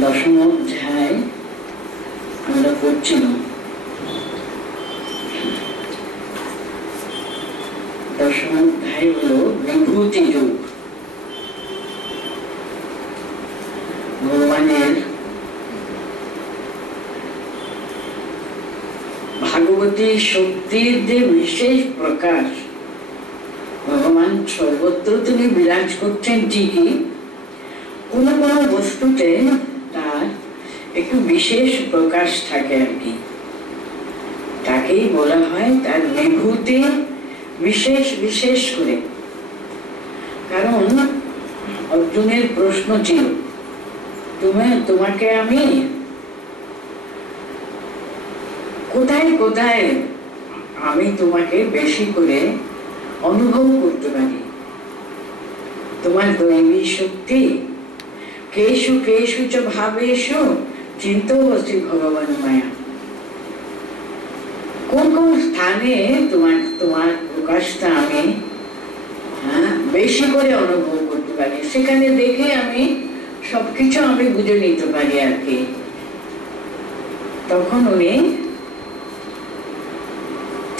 দশম অধ্যায় আমরা পড়ছিলাম। দশম অধ্যায় হলো বিভূতি যোগ। ভগবানের ভাগবতী শক্তির যে বিশেষ প্রকাশ, ভগবান সর্বত্র তিনি বিরাজ করছেন ঠিকই, কোন কোন বস্তুতে তার একটু বিশেষ প্রকাশ থাকে আর কি। তাকেই বলা হয় তার বিভূতি বিশেষ বিশেষ করে। কারণ অর্জুনের প্রশ্ন ছিল, তোমাকে আমি কোথায় কোথায় আমি তোমাকে বেশি করে অনুভব করতে পারি? তোমার দৈবী শক্তি কেষু কেষু চ ভাবেষু চিন্তয়সি ভগবান মায়া। কোন কোন স্থানে তোমার প্রকাশটা আমি বেশি করে অনুভব করতে পারি, সেখানে দেখে আমি সবকিছু আমি বুঝে নিতে পারি আর কি। তখন উনি,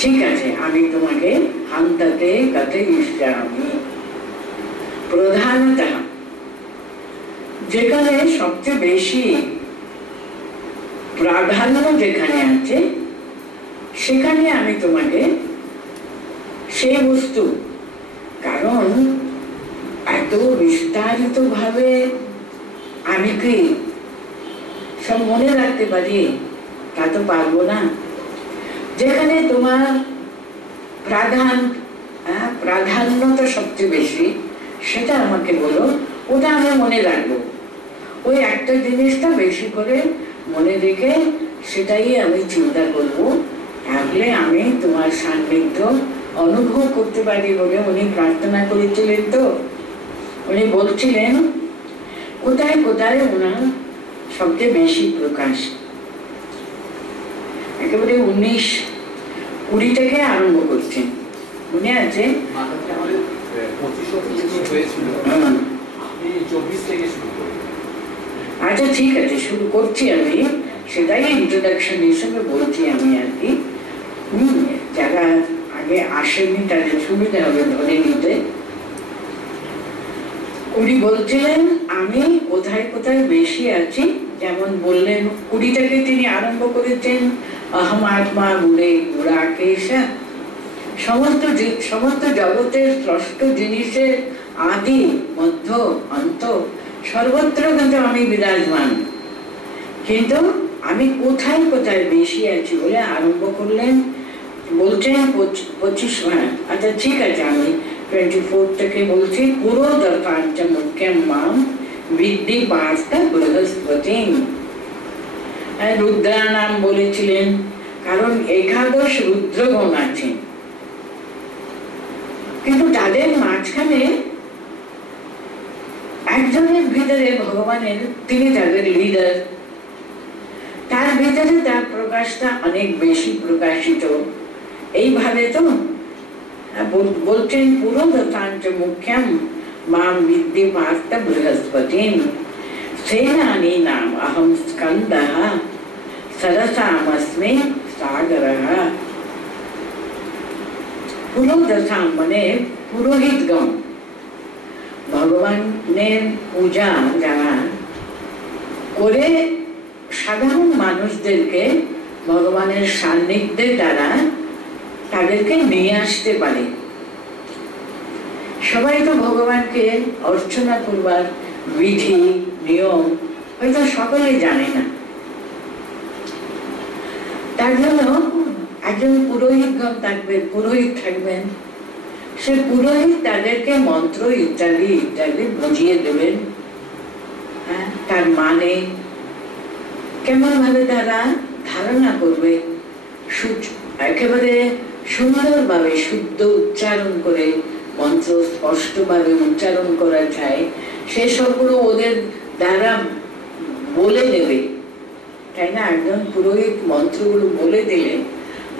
ঠিক আছে, আমি তোমাকে হান্তাতে কাতে ইষ্টামি, প্রধানত যেখানে সবচেয়ে বেশি প্রাধান্য যেখানে আছে সেখানে আমি তোমাকে সেই বস্তু, কারণ এত বিস্তারিত ভাবে আমি কি সব মনে রাখতে পারি? তা তো পারবো না। যেখানে তোমার প্রাধান্যতা সবচেয়ে বেশি, সেটা আমাকে বলো, ওটা আমি মনে রাখবো। ওই একটা জিনিসটা বেশি করে মনে রেখে সেটাই আমি চিন্তা করব, তাহলে আমি তোমার সান্নিধ্য অনুভব করতে পারি বলে উনি প্রার্থনা করেছিলেন। তো উনি বলছিলেন কোথায় কোথায় ওনার সবচেয়ে বেশি প্রকাশ। একেবারে 19-20 থেকে আরম্ভ করছেন, মনে আছে? আচ্ছা ঠিক আছে, শুরু করছি আমি, সেটাই ইন্ট্রোডাকশন হিসেবে বলছি আমি আর কি। যারা আগে আসেনি তাদের সুবিধা হবে ধরে নিতে। উনি বলছিলেন আমি কোথায় কোথায় বেশি আছি, যেমন বললেন 20 থেকে তিনি আরম্ভ করেছেন অহম আত্মা গুড়ে গুড়াকেশা, সমস্ত জগতের স্রষ্ট জিনিসের আদি মধ্য অন্ত সর্বত্র কিন্তু আমি বিরাজমান, কিন্তু আমি কোথায় কোথায় বেশি আছি বলে আরম্ভ করলেন। বলছেন 25, আচ্ছা ঠিক আছে, আমি 24 থেকে বলছি। পুরো দর্পাঞ্চ মুখ্যম মাম বিদ্যি পাঁচটা বৃহস্পতি। রুদ্রা নাম বলেছিলেন কারণ 11 রুদ্রগণ আছে, কিন্তু তাদের মাঝখানে একজনের ভিতরে ভগবানের, তিনি তাদের লিডার, তার ভিতরে তার প্রকাশটা অনেক বেশি প্রকাশিত। এইভাবে তো বলছেন পুরো দত্তাঞ্চ মুখ্যম মাম বিদ্যি পার্থ বৃহস্পতি সেনানি নাম অহম স্কন্দঃ সরসামস্মি সাগরঃ। পুরোদশাম মানে পুরোহিতগণ, ভগবানের পূজা যারা করে সাধারণ মানুষদেরকে ভগবানের সান্নিধ্যে তাদেরকে নিয়ে আসতে পারে। সবাই তো ভগবানকে অর্চনা করবার বিধি নিয়ম হয়তো সকলে জানে না, তার জন্য একজন পুরোহিতগণ পুরোহিত থাকবেন। সে পুরোহিত তাদেরকে মন্ত্র ইত্যাদি ইত্যাদি বুঝিয়ে দেবেন, তার মানে কেমন ভাবে তারা ধারণা করবে, একেবারে সুন্দরভাবে শুদ্ধ উচ্চারণ করে মন্ত্র স্পষ্টভাবে উচ্চারণ করা যায়, সেসবগুলো ওদের দ্বারা বলে দেবে, তাই না? একজন পুরোহিত মন্ত্রগুলো বলে দিলে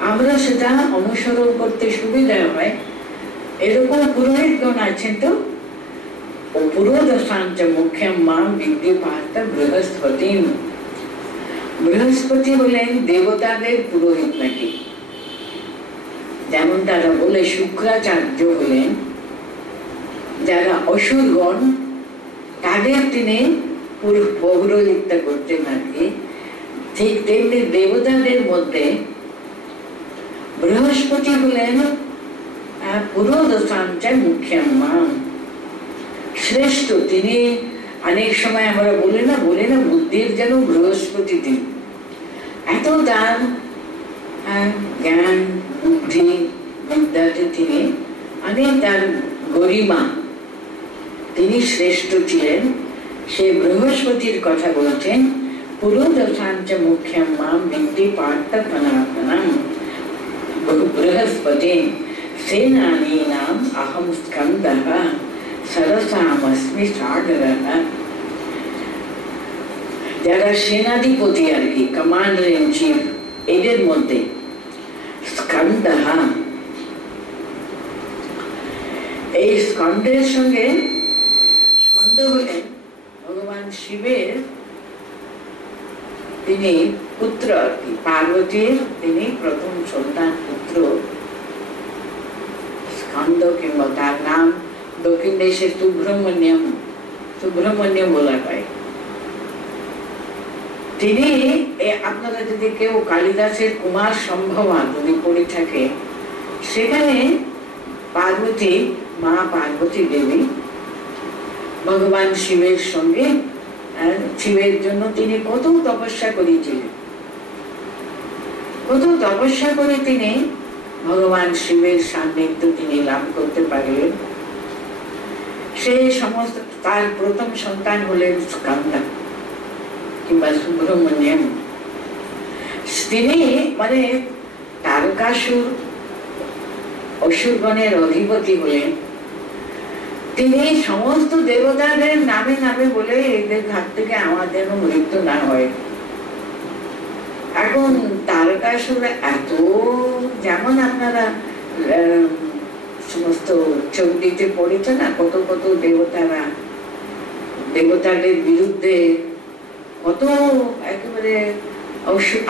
আমরা সেটা অনুসরণ করতে সুবিধা হয়। এরকম পুরোহিতগণ আছেন তো পুরোদশাঞ্চ মুখ্যম মাম বিদ্যে পার্থ বৃহস্পতি। বৃহস্পতি হলেন দেবতাদের পুরোহিত নাকি, যেমন তারা বলে শুক্রাচার্য হলেন যারা অসুরগণ, তাদের তিনি পৌরোহিত্য করতেন নাকি। ঠিক তেমনি দেবতাদের মধ্যে বৃহস্পতি হলেন পুরোদশাঞ্চ মুখ্যম মাম, শ্রেষ্ঠ। তিনি অনেক সময় আমরা বলি না বুদ্ধির যেন বৃহস্পতি দিন, এত তার জ্ঞান বুদ্ধি বিদ্যাতে তিনি অনেক তার গরিমা, তিনি শ্রেষ্ঠ ছিলেন। সে বৃহস্পতির কথা বলছেন, পুরোদশাঞ্চ মুখ্যম মাম বিদ্যে পার্থ সনাতনম বৃহস্পতি সেনানীনাম অহম স্কন্দঃ সরসামস্মি সাগরঃ। যারা সেনাধিপতি আর কি, কমান্ডার ইন চিফ, এদের মধ্যে স্কন্দঃ, এই স্কন্দের সঙ্গে, স্কন্দ হলেন ভগবান শিবের তিনি পুত্র আর কি, পার্বতীর তিনি প্রথম সন্তান পুত্র স্কন্দ, কিংবা তার নাম দক্ষিণ দেশে সুব্রহ্মণ্যম বলা হয়। তিনি, আপনারা যদি কেউ কালিদাসের কুমার সম্ভবা যদি পড়ে থাকে, সেখানে পার্বতী, মা পার্বতী দেবী ভগবান শিবের সঙ্গে, শিবের জন্য তিনি কত তপস্যা করেছিলেন, কত তপস্যা করে তিনি ভগবান শিবের সান্নিধ্য তিনি লাভ করতে পারলেন। সেই সমস্ত তার প্রথম সন্তান হলেন স্কন্দা কিংবা সুব্রহ্মণ্যম। তিনি মানে তারকাসুর অসুরগণের অধিপতি হলেন। তিনি সমস্ত দেবতাদের নামে নামে বলে এদের হাত থেকে আমার যেন মৃত্যু না হয়। এখন তারকাসুর এত, যেমন আপনারা সমস্ত চণ্ডীতে পড়েছে না, কত কত দেবতারা দেবতাদের বিরুদ্ধে কত একেবারে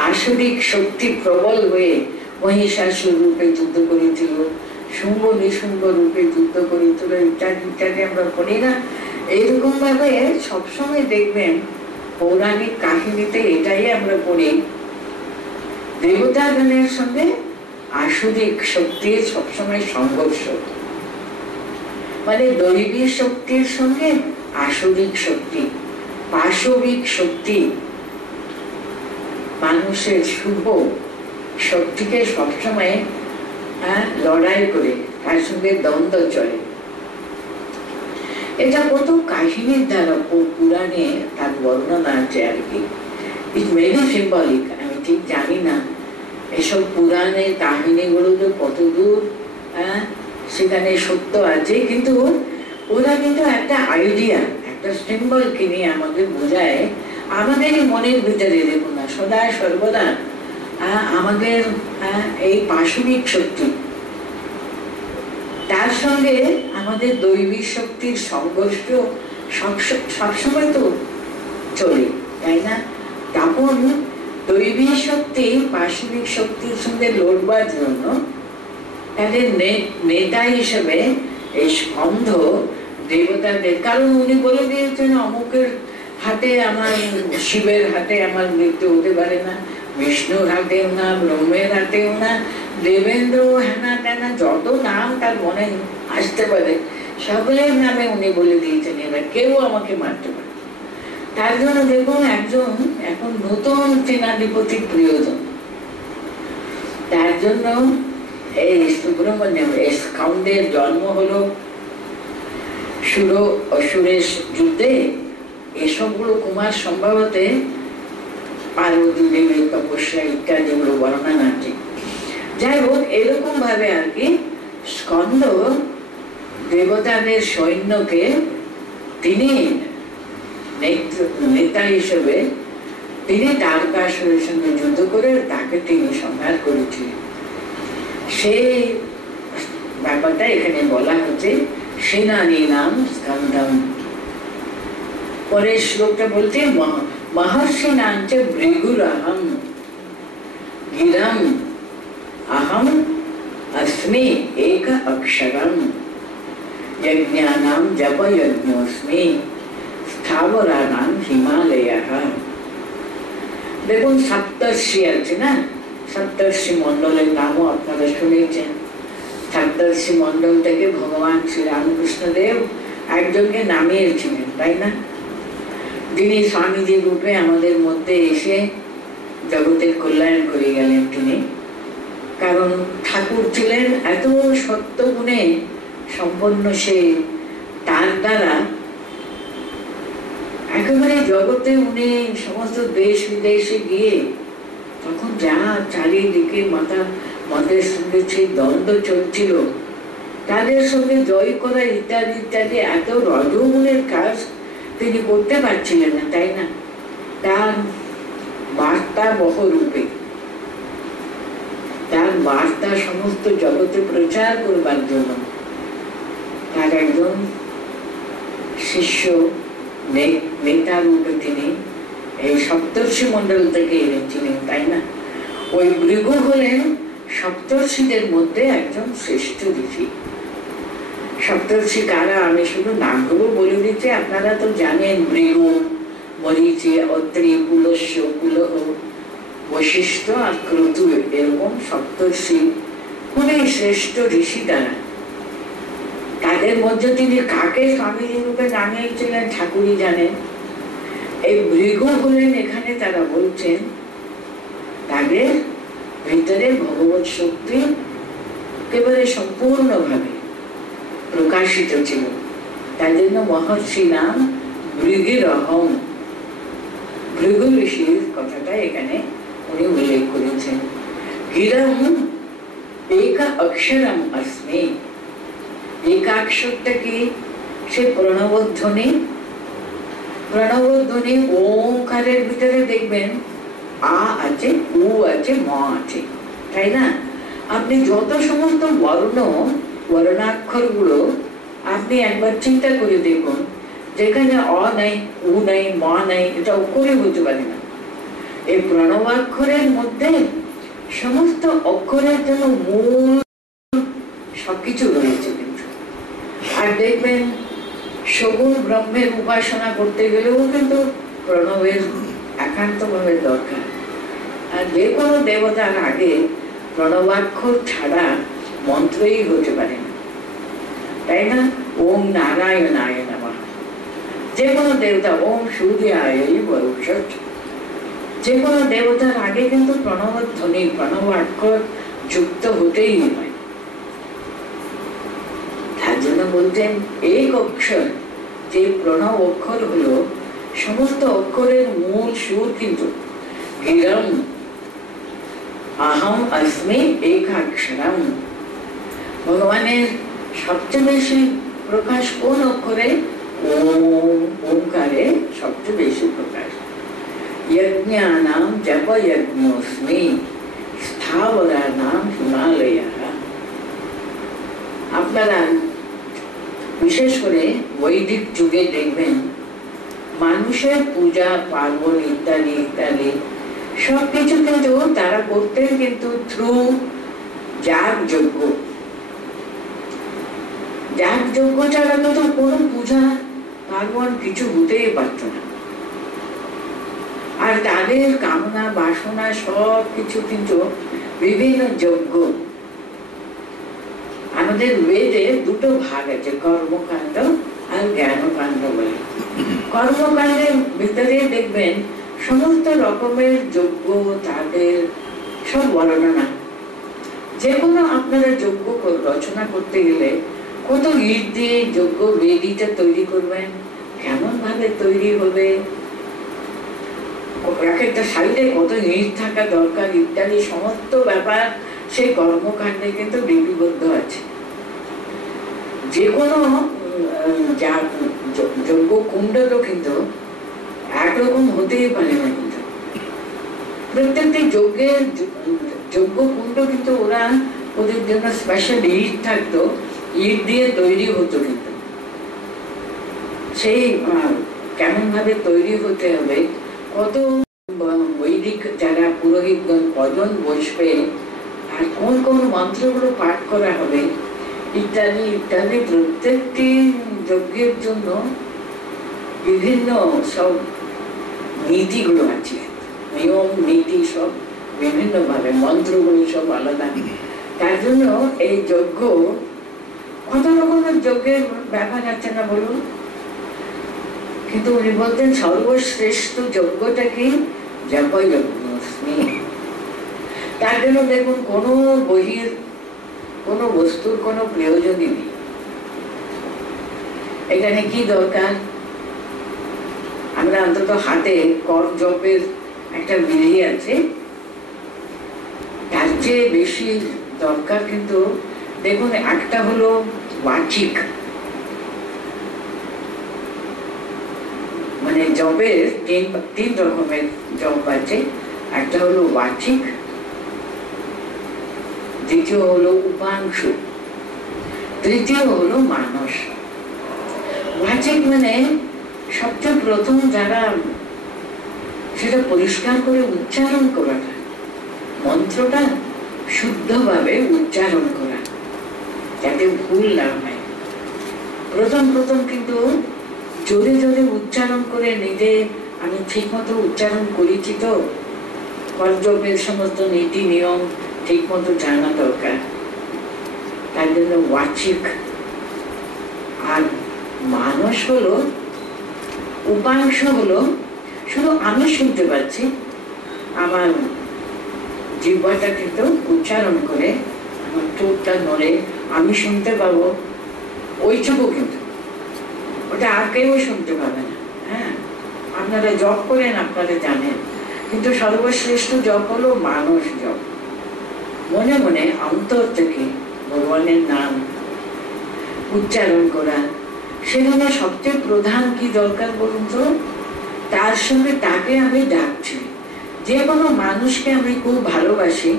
আসরিক শক্তি প্রবল হয়ে মহিষাসুর রূপে যুদ্ধ করেছিল, শুম্ভ নিশুম্ভ রূপে যুদ্ধ করেছিল, ইত্যাদি ইত্যাদি আমরা পড়ি না। এইরকম ভাবে সবসময় দেখবেন পৌরাণিক কাহিনীতে এটাই আমরা পড়ি, দেবতাগণের সঙ্গে আসরিক শক্তির সবসময় সংঘর্ষ, মানে দৈবী শক্তির সঙ্গে আসরিক শক্তি, পাশবিক শক্তি, মানুষের শুভ শক্তিকে সবসময় লড়াই করে তার সঙ্গে দ্বন্দ্ব চলে। এটা কত কাহিনীর দ্বারা পুরাণে তার বর্ণনা আছে আর কি। It very symbolic. আমি ঠিক জানি না এসব পুরাণের কাহিনীগুলো তো কতদূর সেখানে সত্য আছে, কিন্তু ওরা কিন্তু একটা আইডিয়া, একটা সিম্বল কিনে আমাদের বোঝায়। আমাদের মনের ভিতরে দেখুন না, সদা সর্বদা আমাদের এই পাশবিক শক্তি, তার সঙ্গে আমাদের দৈবিক শক্তির সংঘর্ষ সবসময় তো চলে, তাই না? তখন দৈবী শক্তি পাশবিক শক্তির সঙ্গে লড়বার জন্য তাদের নেতা হিসেবে এই স্কন্ধ দেবতাদের, কারণ উনি বলে দিয়েছেন অমুকের হাতে আমার, শিবের হাতে আমার মৃত্যু হতে পারে না, বিষ্ণুর হাতেও না, ব্রহ্মের হাতেও না, দেবেন্দ্র, হেনা তেনা যত নাম তার মনে আসতে পারে সকলের নামে উনি বলে দিয়েছেন এরা কেউ আমাকে মারতে পারে। তার জন্য দেখুন একজন এখন নতুন সেনাধিপতির প্রয়োজন। তার জন্য এই সুব্রহ্মণ্যম, এই স্কন্দের জন্ম হলো সুর অসুরের যুদ্ধে। এসবগুলো কুমার সম্ভবতে পার্বতী দেবীর তপস্যা ইত্যাদিগুলো বর্ণনা আছে। যাই হোক, এরকম ভাবে আর কি স্কন্দ দেবতাদের সৈন্যকে তিনি নেতা হিসেবে তিনি তারকাসুরের সঙ্গে যুদ্ধ করে তাকে তিনি সংহার করেছিলেন। সেই ব্যাপারটা এখানে বলা হচ্ছে সেনানী নাম স্কন্দম। পরের শ্লোকটা বলতে মহর্ষি নাঞ্চ ভৃগুরহম গিরম अहम अस्मि एक अक्षरम यज्ञानाम जप यज्ञोस्मि स्थावरानाम हिमालयः। দেখুন সপ্তর্ষি আছে না, সপ্তর্ষি মন্ডলের নামও আপনারা শুনেছেন। সপ্তর্ষি মন্ডল থেকে ভগবান শ্রী রামকৃষ্ণ দেব একজনকে নামিয়েছিলেন, তাই না? যিনি স্বামীজি রূপে আমাদের মধ্যে এসে জগতের কল্যাণ করে গেলেন তিনি। কারণ ঠাকুর ছিলেন এত সত্য গুণে সম্পন্ন, সে তার দ্বারা একেবারে জগতে উনি সমস্ত দেশ বিদেশে গিয়ে তখন যা চারিদিকে মতের সঙ্গে সেই দ্বন্দ্ব চলছিল, তাদের সঙ্গে জয় করা ইত্যাদি ইত্যাদি এত রজগুণের কাজ তিনি করতে পারছিলেন না, তাই না? তার বার্তা বহুরূপে, তার বার্তা সমস্ত জগতে প্রচার করবার জন্য তার একজন শিষ্য নেতা রূপে তিনি এই সপ্তর্ষি মন্ডল থেকে এনেছিলেন, তাই না? ওই ভৃগু হলেন সপ্তর্ষিদের মধ্যে একজন শ্রেষ্ঠ ঋষি। সপ্তর্ষি কারা আমি শুধু নামগুলো বলে দিচ্ছি, আপনারা তো জানেন। ভৃগু, মরীচি, অত্রি, পুলস্য, পুলহ, বশিষ্ঠ আর ক্রতু, এরকম সপ্তর্ষি খুবই শ্রেষ্ঠ ঋষি তারা। তাদের মধ্যে তিনি কাকে স্বামীজি রূপে নামিয়েছিলেন ঠাকুরই জানেন। এই ভৃগু হলেন এখানে তারা বলছেন তাদের ভিতরে ভগবত শক্তি একেবারে সম্পূর্ণভাবে প্রকাশিত ছিল। তার জন্য মহর্ষি নাম ভৃগিরহম, ভৃগু ঋষির কথাটা এখানে উনি উল্লেখ করেছেন। গিরম একা অক্ষরম अस्मि। একাক্ষরটা কি? সে প্রণবধ্বনি। প্রণবধ্বনি ওঙ্কারের ভিতরে দেখবেন আ আছে, উ আছে, ম আছে, তাই না? আপনি যত সমস্ত বর্ণাক্ষর গুলো আপনি একবার চিন্তা করে দেখুন, যেখানে অ নাই, উ নাই, ম নাই, এটা অক্ষরে হতে পারে না। এই প্রণবাক্ষরের মধ্যে সমস্ত অক্ষরের জন্য মূল সবকিছু রয়েছে। কিন্তু আর দেখবেন সগুণ ব্রহ্মের উপাসনা করতে গেলেও কিন্তু প্রণবের একান্তভাবে দরকার। আর যে কোনো দেবতার আগে প্রণবাক্ষর ছাড়া মন্ত্রই হতে পারে না, তাই না? ওম নারায়ণায় নমঃ, যে কোনো দেবতা, ওম সূর্যায় বরুষৎ, যে কোনো দেবতার আগে কিন্তু প্রণবধ্বনি, প্রণবাক্ষর যুক্ত হতেই হয়। তার জন্য বলতেন এক অক্ষর, যে প্রণব অক্ষর হলো সমস্ত অক্ষরের মূল সুর কিন্তু গিরম अहम अस्मि एकाक्षरम। भगवाনের সবচেয়ে বেশি প্রকাশ কোন অক্ষরে? ওমকারে সবচেয়ে বেশি প্রকাশ। यज्ञानां जप यज्ञोस्मि स्थावरानां हिमालयः। আপনারা বিশেষ করে বৈদিক যুগে দেখবেন মানুষের পূজা পার্বণ ইত্যাদি ইত্যাদি সবকিছু কিন্তু তারা করতেন কিন্তু থ্রু যাগ যজ্ঞ। যাগ যজ্ঞ ছাড়া তো কোনো পূজা পার্বণ কিছু হতেই পারত না। আর তাদের কামনা বাসনা সব কিছু কিন্তু বিভিন্ন যজ্ঞ। আমাদের বেদে দুটো ভাগ আছে, কর্মকাণ্ড আর জ্ঞানকাণ্ড বলে। কর্মকাণ্ডের ভিতরে দেখবেন সমস্ত রকমের যজ্ঞ, তাদের সব বর্ণনা। যে কোনো আপনারা যজ্ঞ রচনা করতে গেলে কত ইট দিয়ে যজ্ঞ বেদিটা তৈরি করবেন, কেমন ভাবে তৈরি হবে, একটা সাইডে কত ইট থাকা দরকার ইত্যাদি সমস্ত ব্যাপার সেই কর্মকাণ্ডে কিন্তু লিপিবদ্ধ আছে। যে কোনো যজ্ঞ কুণ্ড তো কিন্তু একরকম হতেই পারে না। কিন্তু প্রত্যেকটি যজ্ঞ কুণ্ড কিন্তু ওদের জন্য স্পেশাল ইট থাকতো, ইট দিয়ে তৈরি হতো। কিন্তু সেই কেমন ভাবে তৈরি হতে হবে, কত বৈদিক যারা পুরোহিতগণ কজন বসবে, আর কোন কোন মন্ত্রগুলো পাঠ করা হবে ইত্যাদি ইত্যাদি, প্রত্যেকটি যজ্ঞের জন্য বিভিন্ন সব নীতিগুলো আছে, নিয়ম নীতি সব বিভিন্ন ভাবে, মন্ত্রগুলো সব আলাদা। তার জন্য এই যজ্ঞ, কত রকমের যজ্ঞের ব্যাপার আছে না বলুন, কিন্তু উনি বলতেন সর্বশ্রেষ্ঠ যজ্ঞটা কি, জপযজ্ঞস্মি। তার জন্য দেখুন কোনো বহির কোনো বস্তুর কোনো প্রয়োজনই নেই। এখানে কি দরকার, আমরা অন্তত হাতে কর জপের একটা বিধি আছে, তার চেয়ে বেশি দরকার কিন্তু দেখুন একটা হলো বাচিক, মানে জপের তিন রকমের জপ আছে। একটা হলো বাচিক, দ্বিতীয় হলো উপাংশু, তৃতীয় হলো মানস। বাচিক মানে সবচেয়ে প্রথম যারা সেটা পরিষ্কার করে উচ্চারণ করাটা, মন্ত্রটা শুদ্ধভাবে উচ্চারণ করা যাতে ভুল না হয়। প্রথম প্রথম কিন্তু জোরে জোরে উচ্চারণ করে নিজে আমি ঠিক মতো উচ্চারণ করেছি তো, জপের সমস্ত নীতি নিয়ম ঠিক মতো জানা দরকার। তার জন্য বাচিক। আর মানস হলো, উপাংশ হলো শুধু আমি শুনতে পাচ্ছি, আমার জিহ্বাটা কিন্তু উচ্চারণ করে, আমার ঠোঁটটা নড়ে আমি শুনতে পাবো, ওইটুকু কিন্তু, ওটা আর কেউ শুনতে পাবে না। হ্যাঁ, আপনারা জপ করেন, আপনারা জানেন, কিন্তু সর্বশ্রেষ্ঠ জপ হলো মানস জপ, মনে মনে অন্তর থেকে ভগবানের নাম উচ্চারণ করা। সেখানে সবচেয়ে প্রধান কি দরকার বলুন তো, তার সঙ্গে তাকে আমি ডাকছি। যে কোনো মানুষকে আমি খুব ভালোবাসি,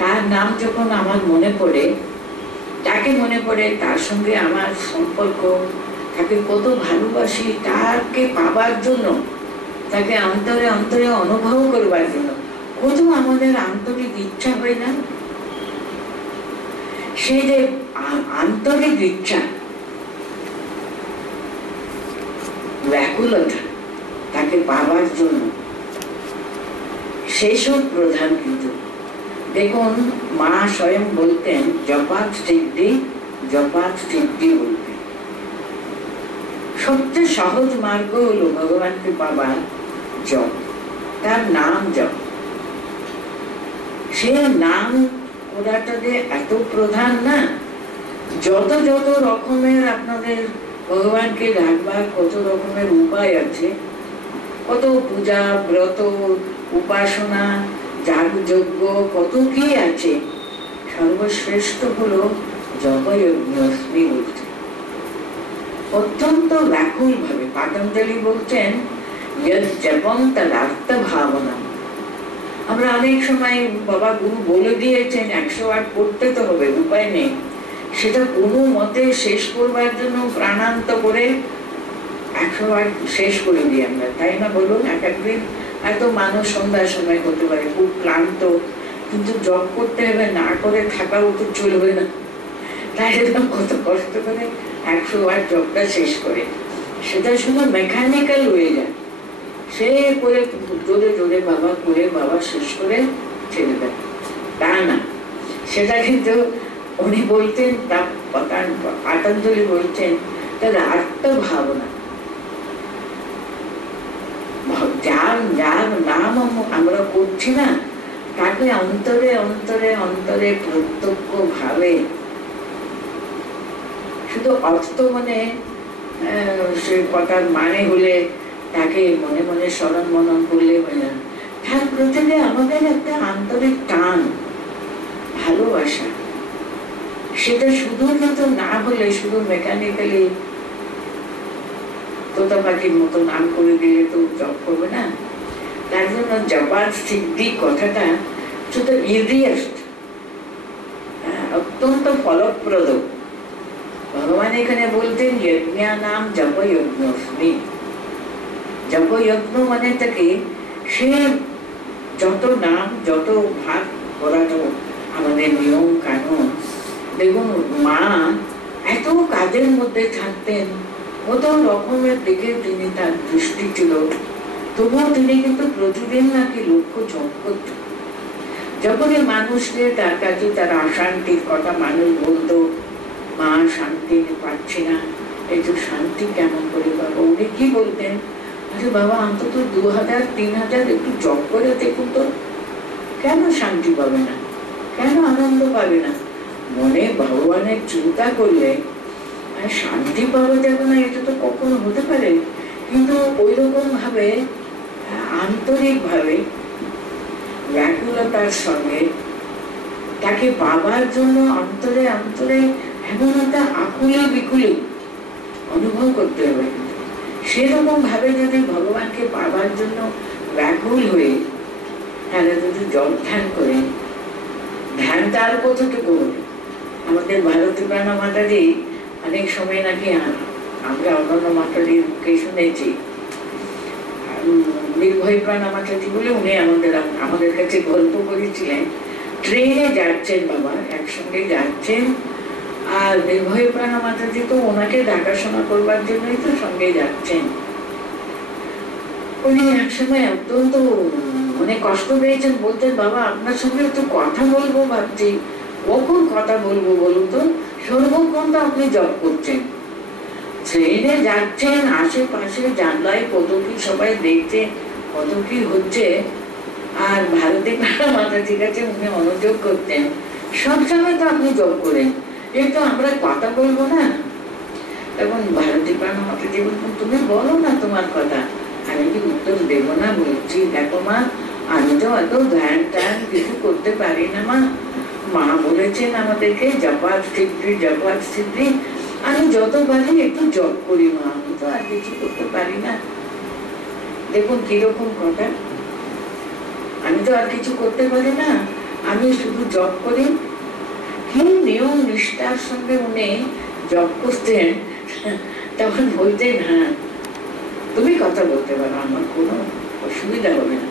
তার নাম যখন আমার মনে পড়ে, তাকে মনে পড়ে, তার সঙ্গে আমার সম্পর্ক, তাকে কত ভালোবাসি, তাকে পাবার জন্য, তাকে অন্তরে অন্তরে অনুভব করবার জন্য কত আমাদের আন্তরিক ইচ্ছা হয় না? সেই যে আন্তরিক ইচ্ছা, ব্যাকুলতা তাকে পাবার জন্য, সেসব প্রধান। কিন্তু দেখুন মা স্বয়ং বলতেন জপাত সিদ্ধি, জপাত সিদ্ধি বলতেন। সবচেয়ে সহজ মার্গ হলো ভগবানকে পাবার জপ, তার নাম জপ। সে নাম ওরাটা যে এত প্রধান না, যত যত রকমের আপনাদের ভগবানকে ডাকবার কত রকমের উপায় আছে, কত পূজা ব্রত উপাসনা যাগযজ্ঞ কত কি আছে, সর্বশ্রেষ্ঠ হলো জপযজ্ঞস্মি বলতে। অত্যন্ত ব্যাকুল ভাবে পতঞ্জলি বলছেন জপম তদার্থ ভাবনা। আমরা অনেক সময় বাবা গুরু বলে দিয়েছেন 108 পড়তে তো হবে, উপায় নেই, সেটা কোনো মতে শেষ করবার জন্য প্রাণান্ত করে 108 শেষ করে দিই আমরা, তাই না বলুন? এক একদিন এত মানুষ সন্ধ্যার সময় হতে পারে খুব ক্লান্ত, কিন্তু জব করতে হবে, না করে থাকাও তো চলবে না, তাই এরকম কত কষ্ট করে 108 জবটা শেষ করে, সেটা শুধু মেকানিক্যাল হয়ে যায়, সে করে জোরে জোরে বাবা করে বাবা শেষ করে ছেড়ে দেয়, তা না। সেটা কিন্তু উনি বলতেন, তার পতঞ্জলি বলছেন তার আত্ম ভাবনা, যার যার নাম আমরা করছি না, তাকে অন্তরে অন্তরে অন্তরে প্রত্যক্ষ ভাবে, শুধু অর্থ মানে সে কথার মানে হলে তাকে মনে মনে স্মরণ মনন করলে হয় না, তার প্রতি আমাদের একটা আন্তরিক টান, ভালোবাসা, সেটা শুধু কিন্তু না হলে শুধু মেকানিক্যালি তোতা পাখির মতো নাম করে দিলে তো জপ করবে না। তার জন্য জপার সিদ্ধি কথাটা শুধু ইজিয়েস্ট, অত্যন্ত ফলপ্রদ। ভগবান এখানে বলতেন যজ্ঞা নাম জপযজ্ঞস্মি, জপযজ্ঞ মানে থেকে সে যত নাম যত ভাগ করানো আমাদের নিয়ম কানুন। দেখুন মা এত কাজের মধ্যে থাকতেন, কত রকমের দিকে তিনি তার দৃষ্টি ছিল, তবুও তিনি কিন্তু প্রতিদিন নাকি লক্ষ্য জপ করতেন। যখনই মানুষকে তার কাছে তার অশান্তির কথা মানুষ বলতো, মা শান্তি পাচ্ছি না, একটু শান্তি কেমন করে পাবো, উনি কি বলতেন, আরে বাবা অন্তত 2000-3000 একটু জপ করে দেখুন তো, কেন শান্তি পাবে না, কেন আনন্দ পাবে না? মনে ভগবানের চিন্তা করলে শান্তি পাওয়া যাবে না এটা তো কখনো হতে পারে? কিন্তু ওই রকম ভাবে আন্তরিক ভাবে ব্যাকুলতার সঙ্গে তাকে পাবার জন্য অন্তরে অন্তরে এমন একটা আকুলি বিকুলি অনুভব করতে হবে। সেরকম ভাবে যদি ভগবানকে পাবার জন্য ব্যাকুল হয়ে তারা যদি জল ধ্যান করে, ধ্যান তার কতটুকু হবে? আমাদের ভারতী প্রাণা মাতাজি অনেক সময় নাকি আমরা অনন্য মাতাজির মুখে শুনেছি, নির্ভয় প্রাণা মাতাজি বলে উনি আমাদের কাছে গল্প করেছিলেন, ট্রেনে যাচ্ছেন বাবা, একসঙ্গে যাচ্ছেন, আর নির্ভয় প্রাণা মাতাজি তো ওনাকে দেখাশোনা করবার জন্যই তো সঙ্গে যাচ্ছেন। উনি একসময় অত্যন্ত মানে কষ্ট পেয়েছেন, বলতেন বাবা আপনার সঙ্গে একটু কথা বলবো ভাবছি, কখন কথা বলবো বলুন তো, সর্বক্ষণ তো আপনি জব করছেন, ট্রেনে যাচ্ছেন, আশেপাশে জানলায় কত কি সবাই দেখছে, কত কি হচ্ছে, আর ভারতী প্রাণা মাতাজির কাছে উনি মনোযোগ করতেন, সবসময় তো আপনি জব করেন, একটু আমরা কথা বলবো না? তখন ভারতী প্রাণা মাতাজি বলতেন তুমি বলো না তোমার কথা, আমি কি উত্তর দেব না? বলছি দেখো মা, আমি তো এত ধ্যান ট্যান কিছু করতে পারি না মা, মা বলেছেন আমাদেরকে জপাত সিদ্ধি জপাত সিদ্ধি, আমি যত পারি একটু জপ করি মা, আমি তো আর কিছু করতে পারি না। দেখুন কিরকম কথা, আমি তো আর কিছু করতে পারি না, আমি শুধু জপ করি। কি নিয়ম নিষ্ঠার সঙ্গে উনি জপ করতেন, তখন বলতেন হ্যাঁ তুমি কথা বলতে পারো, আমার কোনো অসুবিধা হবে না।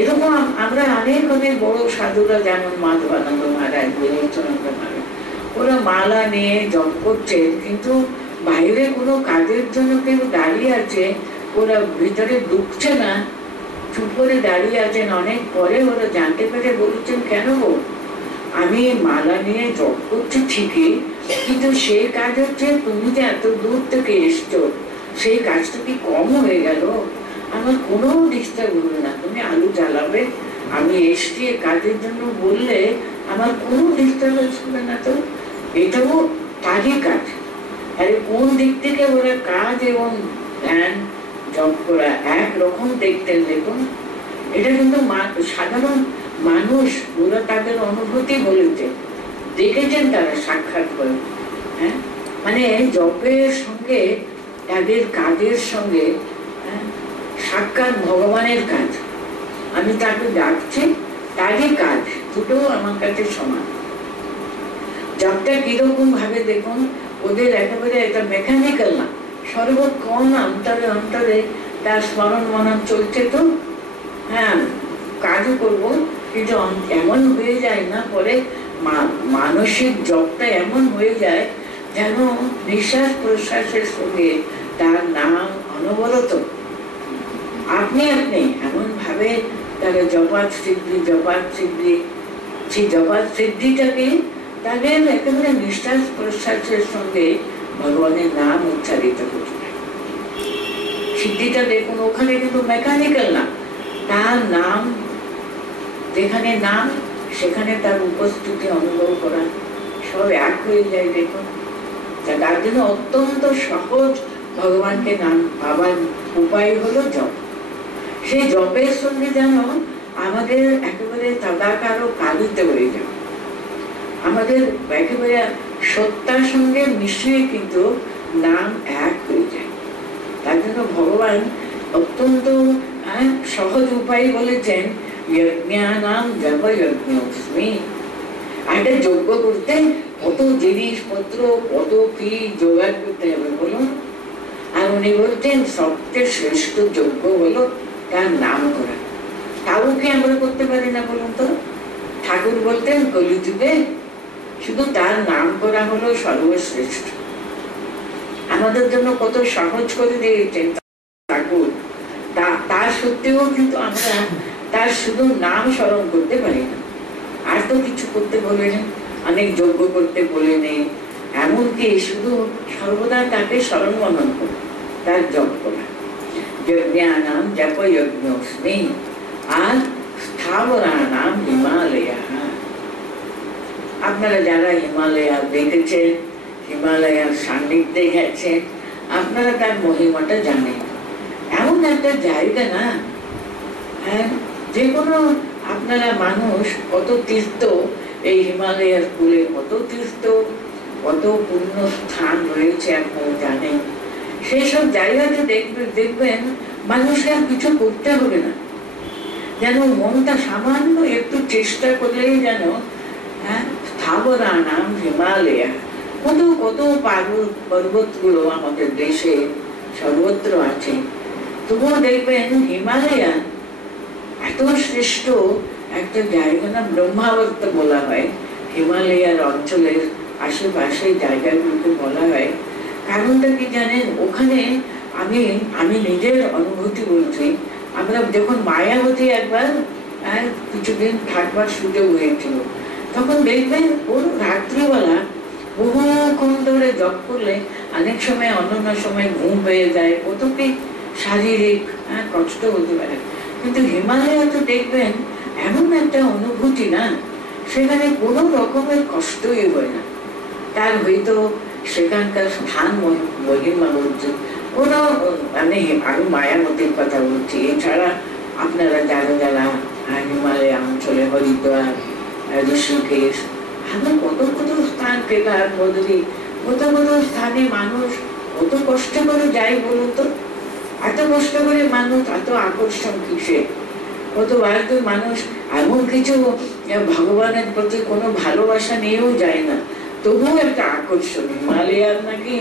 এরকম আমরা অনেক অনেক বড় সাধুরা, যেমন মাধবানন্দ মহারাজ, বিবেকানন্দ মহারাজ, ওরা মালা নিয়ে জপ করছে, কিন্তু বাইরে কোনো কাজের জন্য কেউ দাঁড়িয়ে আছে, ওরা ভিতরে ঢুকছে না, চুপ করে দাঁড়িয়ে আছেন। অনেক পরে ওরা জানতে পেরে বলেছেন কেন গো, আমি মালা নিয়ে জপ করছি ঠিকই, কিন্তু সেই কাজ হচ্ছে তুমি যে এত দূর থেকে এসছো, সেই কাজটা কি কম হয়ে গেল? আমার কোনো ডিস্টার্ব হবে না, তুমি আলু জ্বালাবে, আমি এসছি কাজের জন্য বললে আমার কোনো ডিস্টার্বেন্স হবে না। তো এটাও তারই কাজ। আরে কোন দিক থেকে ওরা কাজ এবং ধ্যান জপ করা একরকম দেখতেন। দেখুন এটা কিন্তু সাধারণ মানুষ, ওরা তাদের অনুভূতি বলেছে, দেখেছেন তারা সাক্ষাৎ করে। হ্যাঁ, মানে জপের সঙ্গে তাদের কাজের সঙ্গে সাক্ষাৎ ভগবানের কাজ, আমি তাকে ডাকছি, তারই কাজ, দুটো আমার কাছে সমান। জবটা কিরকম ভাবে দেখুন, ওদের একেবারে এটা মেকানিক্যাল না, সর্বক্ষণ অন্তরে অন্তরে তার স্মরণ মনন চলছে। তো হ্যাঁ কাজও করবো, কিন্তু এমন হয়ে যায় না পরে মানসিক জবটা এমন হয়ে যায় যেন নিঃশ্বাস প্রশ্বাসের সঙ্গে তার নাম অনবরত আপনি আপনি এমন ভাবে তারা জপাত সিদ্ধি জপাত সিদ্ধি, সেই জপাত সিদ্ধিটাকে তাদের একেবারে নিঃশ্বাস প্রশ্বাসের সঙ্গে ভগবানের নাম উচ্চারিত করতে। সিদ্ধিটা দেখুন ওখানে কিন্তু মেকানিক্যাল না, তার নাম যেখানে নাম সেখানে তার উপস্থিতি অনুভব করা, সব এক হয়ে যায়। দেখুন তার জন্য অত্যন্ত সহজ ভগবানকে নাম পাবার উপায় হলো জপ। সেই জপের সঙ্গে যেন আমাদের একেবারে তদাকার ও কালিতে হয়ে যায়, আমাদের একেবারে সত্তার সঙ্গে মিশিয়ে কিন্তু নাম এক হয়ে যায়। তার জন্য ভগবান অত্যন্ত সহজ উপায় বলেছেন, যজ্ঞানাম জপ যজ্ঞস্মি। একটা যজ্ঞ করতে কত জিনিসপত্র কত কি জোগাড় করতে হবে বলুন, আর উনি বলতেন সবচেয়ে শ্রেষ্ঠ যোগ্য হলো তার নাম করা। তাও কি আমরা করতে পারি না বলুন তো? ঠাকুর বলতেন কলিযুগে শুধু তার নাম করা হলো সর্বশ্রেষ্ঠ। আমাদের জন্য কত সহজ করে দিয়েছেন ঠাকুর, তার সত্ত্বেও কিন্তু আমরা তার শুধু নাম স্মরণ করতে পারি না। আর তো কিছু করতে বলেন, অনেক যজ্ঞ করতে বলেন, এমনকি শুধু সর্বদা তাকে স্মরণ মনন করা, তার জপ করা। যজ্ঞানাম জপ যজ্ঞস্মি আর স্থাবরানাম হিমালয়া। আপনারা যারা হিমালয়া দেখেছেন, হিমালয়ার সান্নিধ্যে গেছেন, আপনারা তার মহিমাটা জানেন। এমন একটা জায়গা না, হ্যাঁ, যে কোনো আপনারা মানুষ কত তীর্থ, এই হিমালয়ার কূলে কত তীর্থ, কত পূর্ণ স্থান রয়েছে আপনারা জানেন। সেই সব জায়গাতে দেখবেন মানুষকে আর কিছু করতে হবে না, যেন মনটা সামান্য একটু চেষ্টা করলেই যেন স্থাবরানাম হিমালয়া। কত কত পর্বতগুলো আমাদের দেশে সর্বত্র আছে, তবুও দেখবেন হিমালয়া এত শ্রেষ্ঠ একটা জায়গা না। ব্রহ্মাবর্ত বলা হয় হিমালয়ার অঞ্চলের আশেপাশে জায়গাগুলোকে বলা হয়। কারণটা কি জানেন? ওখানে আমি নিজের অনুভূতি বলছি, আমরা যখন মায়াবতী একবার কিছুদিন থাকবার সুযোগ হয়েছিল, তখন দেখবেন ওর রাত্রিবেলা বহুক্ষণ ধরে জপ করলে অনেক সময় অন্যান্য সময় ঘুম পেয়ে যায়, কত কি শারীরিক কষ্ট হতে পারে। কিন্তু হিমালয়াতে দেখবেন এমন একটা অনুভূতি না, সেখানে কোনো রকমের কষ্টই হয় না। তার হয়তো সেখানকার স্থান মহিমা বলছে কোনো, আমি মায়াবতীর কথা বলছি। এছাড়া আপনারা যারা যারা হিমালয় অঞ্চলে হরিদ্বার, ঋষিকেশ, আমরা কত কত স্থান, কেদার, বদ্রী, কত কত স্থানে মানুষ কত কষ্ট করে যায় বলুন তো? এত কষ্ট করে মানুষ, এত আকর্ষণ কিসে? কতবার তো মানুষ এমন কিছু ভগবানের প্রতি কোনো ভালোবাসা নিয়েও যায় না, তবুও একটা আকর্ষণ। হিমালয়ার নাকি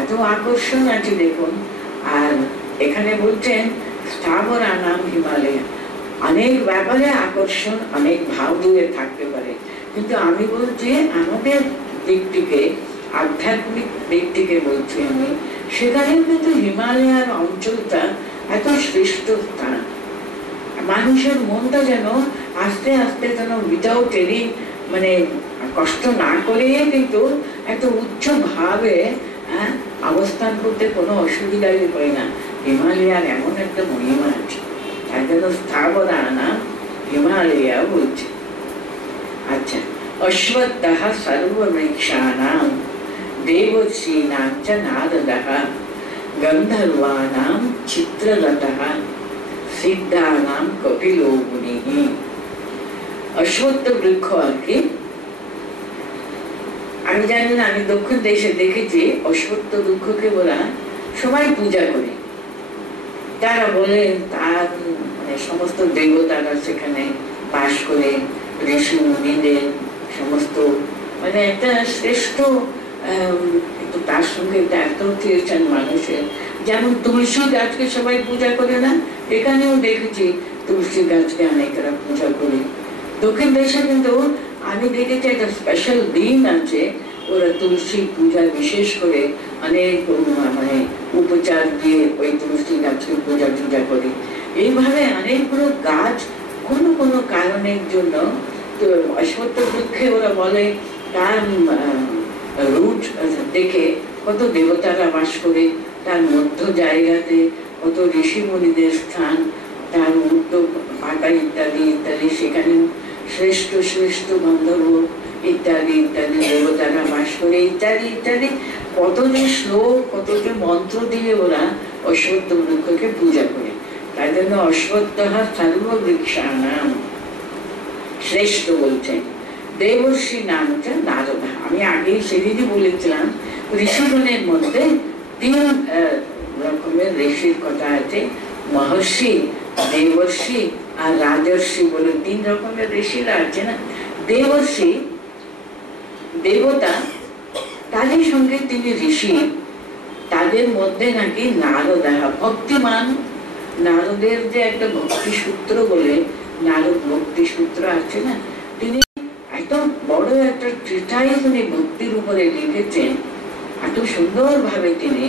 এত আকর্ষণ আছে দেখুন। আর এখানে বলছেন স্থাবরানাম হিমালয়া, অনেক ব্যাপারে আকর্ষণ, অনেক ভাব দিয়ে থাকতে পারে, কিন্তু আমি বলছি আমাদের দিক থেকে, আধ্যাত্মিক দিক থেকে বলছি আমি, সেখানেও কিন্তু হিমালয়ার অঞ্চলটা এত শ্রেষ্ঠ স্থান। মানুষের মনটা যেন আস্তে আস্তে যেন উইদাউট এনি মানে কষ্ট না করে কিন্তু এত উচ্চ ভাবে অবস্থান করতে কোনো অসুবিধাই হয় না। হিমালয়ার এমন একটা মহিমা আছে, তার জন্য স্থাবরানাম হিমালয়া বলছে। আচ্ছা, অশ্বত্থः সর্ববৃক্ষাণাং দেবর্ষীণাং চ নারদः গন্ধর্বাণাং চিত্রলতः সিদ্ধানাং কপিলো মুনিঃ। অশ্বত্থ বৃক্ষ আর কি, আমি জানি না, আমি দক্ষিণ দেশে দেখেছি অশ্বত্থ বৃক্ষকে ওরা সবাই পূজা করে। তারা বলেন তার সমস্ত দেবতারা সেখানে বাস করে, ঋষি মুনিদের সমস্ত একটা শ্রেষ্ঠ, তার সঙ্গে এটা অ্যাসোসিয়েশন মানুষের। যেমন তুলসী গাছকে সবাই পূজা করে না, এখানেও দেখেছি তুলসী গাছকে অনেকেরা পূজা করে। দক্ষিণ দেশে কিন্তু আমি দেখেছি একটা স্পেশাল দিন আছে, ওরা তুলসী পূজা বিশেষ করে অনেক উপচার দিয়ে ওই তুলসী গাছকে পূজা করে। এইভাবে অনেকগুলো গাছ কোনো কোনো কারণের জন্য অশ্বত্থ বৃক্ষে ওরা বলে তার রুট দেখে কত দেবতারা বাস করে, তার মধ্য জায়গাতে কত ঋষি মুনিদের স্থান, তার উদ্যোগ পাতা ইত্যাদি ইত্যাদি, সেখানে শ্রেষ্ঠ শ্রেষ্ঠ গন্ধর্ব ইত্যাদি ইত্যাদি দেবতারা বাস করে ইত্যাদি ইত্যাদি, কত যে শ্লোক, কত যে মন্ত্র দিয়ে ওরা অশ্বত্থ বৃক্ষকে পূজা করে। তাই জন্য অশ্বত্থः সর্ববৃক্ষাণাং শ্রেষ্ঠ বলছেন। দেবর্ষি নাম হচ্ছে নারদ। আমি আগেই সেদিনই বলেছিলাম ঋষিগণের মধ্যে 3 রকমের ঋষির কথা আছে, মহর্ষি, দেবর্ষি আর রাজর্ষি বলে 3 রকমের ঋষিরা আছে না। দেবর্ষি দেবতা, তারই সঙ্গে তিনি ঋষি, তাদের মধ্যে নাকি নারদা ভক্তিমান, নারদের যে একটা ভক্তি সূত্র বলে নারদ ভক্তি সূত্র আছে না, তিনি এত বড় একটা ট্রিটাইজ উনি ভক্তির উপরে লিখেছেন। এত সুন্দর ভাবে তিনি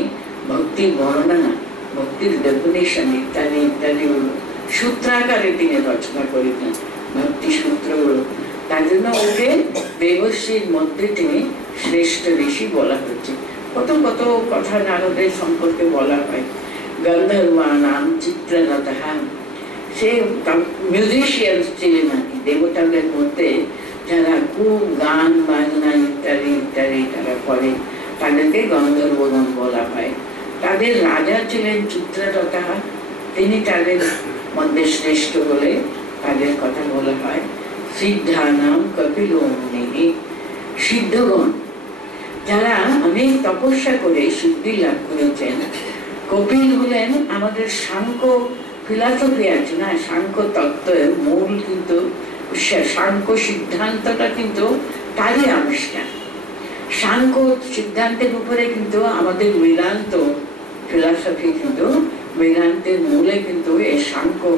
ভক্তির বর্ণনা, ভক্তির ডেফিনেশন ইত্যাদি ইত্যাদি সূত্রাকারে তিনি রচনা করেছেন, ভক্তি সূত্রগুলো। তার জন্য ওকে দেবশ্রীর মধ্যে তিনি শ্রেষ্ঠ ঋষি বলা হচ্ছে। কত কত কথা নারদের সম্পর্কে বলা হয়। গন্ধর্বানাম চিত্ররথঃ, সে মিউজিশিয়ান ছিলেন নাকি দেবতাদের মধ্যে, যারা খুব গান বাজনা ইত্যাদি ইত্যাদি তারা করে, তাদেরকে গন্ধর্বগণ বলা হয়। তাদের রাজা ছিলেন চিত্ররথঃ, তিনি তাদের মধ্যে শ্রেষ্ঠ বলে তাদের কথা বলা হয়। সিদ্ধানাম কপিল মুনি, সিদ্ধগণ যারা অনেক তপস্যা করে সিদ্ধি লাভ করেছেন। কপিল হলেন আমাদের সাংখ্য ফিলসফি আছে না, সাংখ্য তত্ত্বের মূল কিন্তু সাংখ্য সিদ্ধান্তটা কিন্তু তারই আবিষ্কার। সাংখ্য সিদ্ধান্তের উপরে কিন্তু আমাদের বেদান্ত ফিলসফি, কিন্তু বেদান্তের মূলে কিন্তু এই সাংখ্য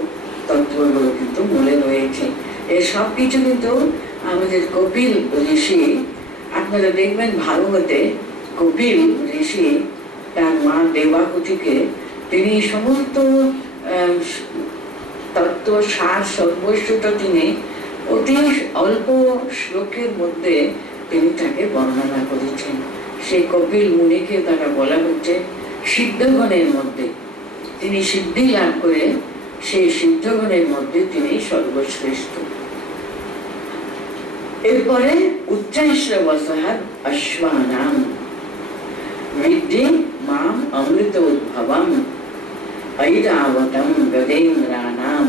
তত্ত্বগুলো কিন্তু মূলে রয়েছে। এই সব কিছু কিন্তু আমাদের কপিল ঋষি, আপনারা দেখবেন ভাগবতে কপিল ঋষি তার মা দেবাহুতিকে তিনি সমস্ত তত্ত্ব সার সর্বস্বটা তিনি অতি অল্প শ্লোকের মধ্যে তিনি তাকে বর্ণনা করেছেন। সেই কপিল মুনিকে তারা বলা হচ্ছে সিদ্ধগণের মধ্যে, তিনি সিদ্ধি লাভ করে সেই সিদ্ধগণের মধ্যে তিনি সর্বশ্রেষ্ঠ। এরপরে উচ্চৈঃশ্রবসঃ অশ্বানাম বিদ্ধি মাম অমৃত উদ্ভবম ঐরাবতম গজেন্দ্রানাম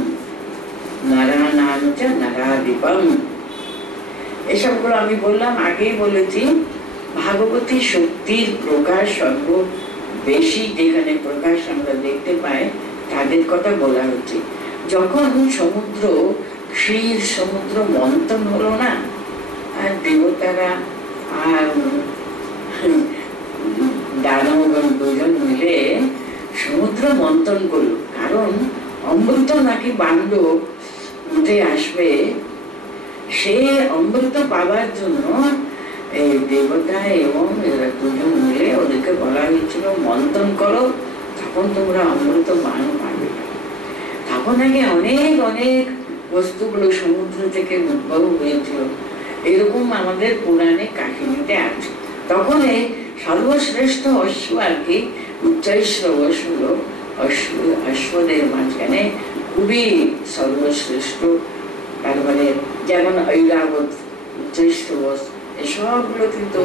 নরানাম চ নরাধিপম। এসবগুলো আমি বললাম, আগেই বলেছি, ভাগবতী শক্তির প্রকাশ সর্ব বেশি যেখানে প্রকাশ আমরা দেখতে পাই তাদের কথা বলা হচ্ছে। যখন সমুদ্র ক্ষীর সমুদ্র মন্থন হলো না, আর দেবতারা আর দানবগণ দুজন মিলে সমুদ্র মন্থন করলো, কারণ অমৃত নাকি বান্ধব উঠে আসবে, সে অমৃত পাবার জন্য এই দেবতা এবং এরা দুজন মিলে ওদেরকে বলা হয়েছিল মন্থন করো, তখন তোমরা অমৃত পান পাবে। তখন নাকি অনেক অনেক বস্তুগুলো সমুদ্র থেকে উদ্ভব হয়েছিল, এরকম আমাদের পুরাণে কাহিনীতে আছে। তখন এই সর্বশ্রেষ্ঠ অশ্ব আর কি উচ্চৈঃশ্রবস হলো, অশ্বদের মাঝখানে খুবই সর্বশ্রেষ্ঠ। তারপরে যেমন ঐরাবত, উচ্চৈঃশ্রবস, এসবগুলো কিন্তু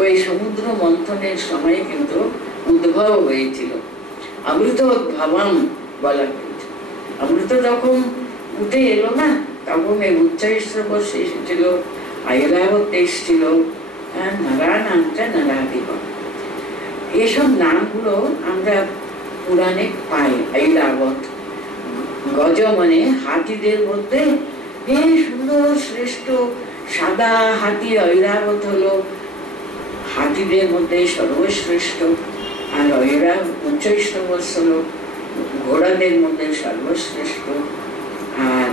ওই সমুদ্র মন্থনের সময় কিন্তু উদ্ভব হয়েছিল। অমৃত উদ্ভবম বলা হয়েছে। অমৃত যখন উঠে এলো না, তখন এই উচ্চৈঃশ্রবস এসেছিল, ঐরাবত এসেছিল, নরানামটা নরাধিপম। এসব নামগুলো আমরা পুরাণে পাই। ঐরাবত গজ মানে হাতিদের মধ্যে এই সুন্দর শ্রেষ্ঠ সাদা হাতি, ঐরাবত হলো হাতিদের মধ্যে সর্বশ্রেষ্ঠ। আর উচ্চৈঃশ্রবস হলো ঘোড়াদের মধ্যে সর্বশ্রেষ্ঠ। আর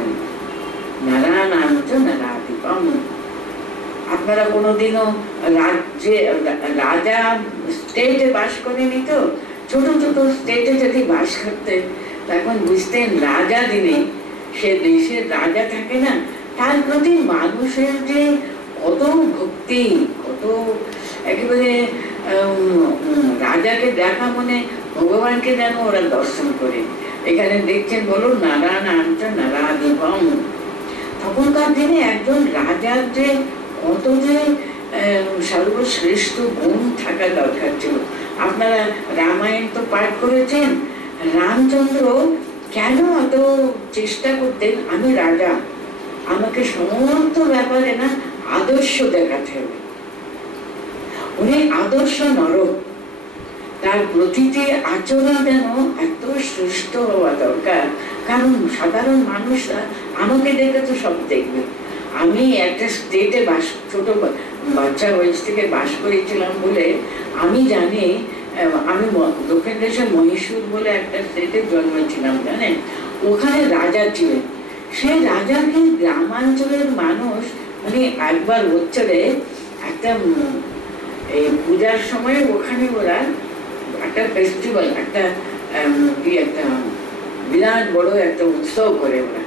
নরানাম চ নরাধিপম। আপনারা কোনোদিনও রাজ্যে রাজা স্টেটে বাস করেনি তো, ছোট ছোট স্টেটে যদি বাস করতেন তখন বুঝতেন রাজা দিনে সে দেশের রাজা থাকে না, তার প্রতি মানুষের যে কত ভক্তি, কত একেবারে রাজাকে দেখা মানে ভগবানকে যেন ওরা দর্শন করে। এখানে দেখছেন বলো নারায়ণ নারাধিপম। তখনকার দিনে একজন রাজার যে কত যে সর্বশ্রেষ্ঠ গুণ থাকা দরকার ছিল। আপনারা রামায়ণ তো পাঠ করেছেন, রামচন্দ্র কেন এত চেষ্টা করতেন, আমি রাজা, আমাকে সমস্ত ব্যাপারে না আদর্শ দেখাতে হবে। উনি আদর্শ নরক, তার প্রতিটি আচরণ যেন এত শ্রেষ্ঠ হওয়া দরকার, কারণ সাধারণ মানুষরা আমাকে দেখে তো সব দেখবে। আমি একটা স্টেটে বাস, ছোট বাচ্চা বয়স থেকে বাস করেছিলাম বলে আমি জানি আমি দক্ষিণ দেশে মহীশূর বলে একটা স্টেটে জন্মেছিলাম, জানেন? ওখানে রাজা ছিলেন। সেই রাজাকে গ্রামাঞ্চলের মানুষ মানে একবার বছরে একটা এই পূজার সময় ওখানে ওরা একটা ফেস্টিভ্যাল, একটা একটা বিরাট বড় একটা উৎসব করে ওরা।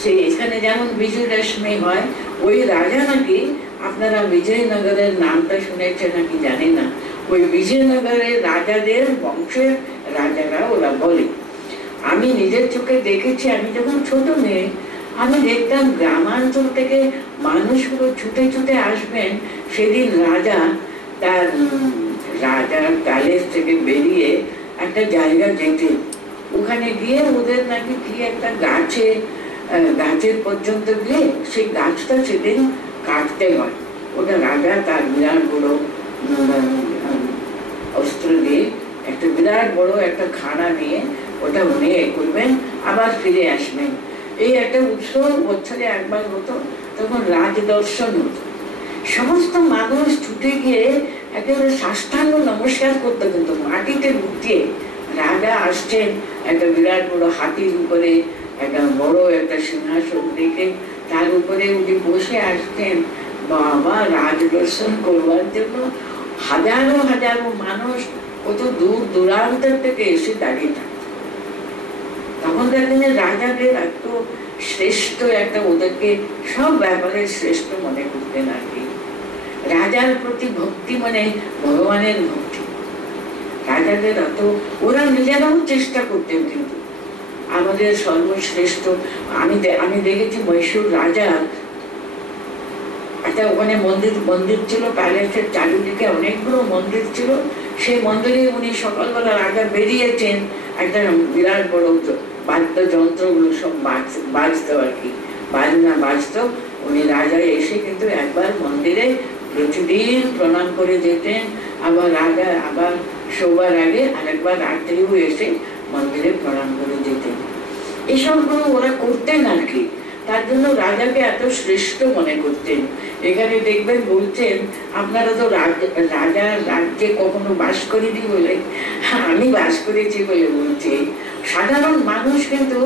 সেই এখানে যেমন বিজয়দশমী হয়, ওই রাজা নাকি, আপনারা বিজয়নগরের নামটা শুনেছেন নাকি জানি না, ওই বিজয়নগরের রাজাদের বংশের রাজারা ওরা বলে। আমি নিজের চোখে দেখেছি, আমি যখন ছোট মেয়ে আমি দেখতাম গ্রামাঞ্চল থেকে মানুষগুলো ছুটে ছুটে আসবেন। সেদিন রাজা তার রাজার প্যালেস থেকে বেরিয়ে একটা জায়গা যেতেন, ওখানে গিয়ে ওদের নাকি কি একটা গাছের পর্যন্ত গিয়ে সেই গাছটা সেদিন কাটতে হয়। ওটা রাজা তার বিরাট বড় অস্ত্র দিয়ে একটা বিরাট বড় একটা খাড়া নিয়ে ওটা উনি করবেন, আবার ফিরে আসবেন। এই একটা উৎসব বছরে একবার হতো, তখন রাজদর্শন হতো। সমস্ত মানুষ ছুটে গিয়ে একেবারে সাষ্টাঙ্গ নমস্কার করতো, কিন্তু মাটিতে লুটিয়ে। রাজা আসছেন একটা বিরাট বড় হাতির উপরে, একটা বড় একটা সিংহাসন রেখে তার উপরে উনি বসে আসতেন। বাবা, রাজদর্শন করবার জন্য হাজারো হাজারো মানুষ কত দূর দূরান্তর থেকে এসে দাঁড়িয়ে থাকত। তখনকার দিনে রাজাদের এত শ্রেষ্ঠ একটা, ওদেরকে সব ব্যাপারে শ্রেষ্ঠ মনে করতেন আর কি। রাজার প্রতি ভক্তি মানে ভগবানের ভক্তি। রাজাদের এত, ওরা নিজেরাও চেষ্টা করতেন, কিন্তু আমাদের সর্বশ্রেষ্ঠ। আমি দেখেছি মহীশূর রাজা একটা ওখানে মন্দির ছিল, প্যালেসের চারিদিকে অনেকগুলো মন্দির ছিল। সেই মন্দিরে উনি সকালবেলা রাজা বেরিয়েছেন, একটা বিরাট বড় বাদ্যযন্ত্রগুলো সব বাজতো আর কি, বাজনা বাজতো। উনি রাজা এসে কিন্তু একবার মন্দিরে প্রতিদিন প্রণাম করে যেতেন, আবার রাজা আবার শোবার আগে আরেকবার রাত্রিও এসে মন্দিরে প্রণাম করে যেতেন। এসবগুলো ওরা করতেন আর কি, তার জন্য রাজাকে এত শ্রেষ্ঠ মনে করতেন। এখানে দেখবেন বলছেন, আপনারা তো রাজার রাজ্যে কখনো বাস করিনি বলে, আমি বাস করেছি বলে বলছি। সাধারণ মানুষ কিন্তু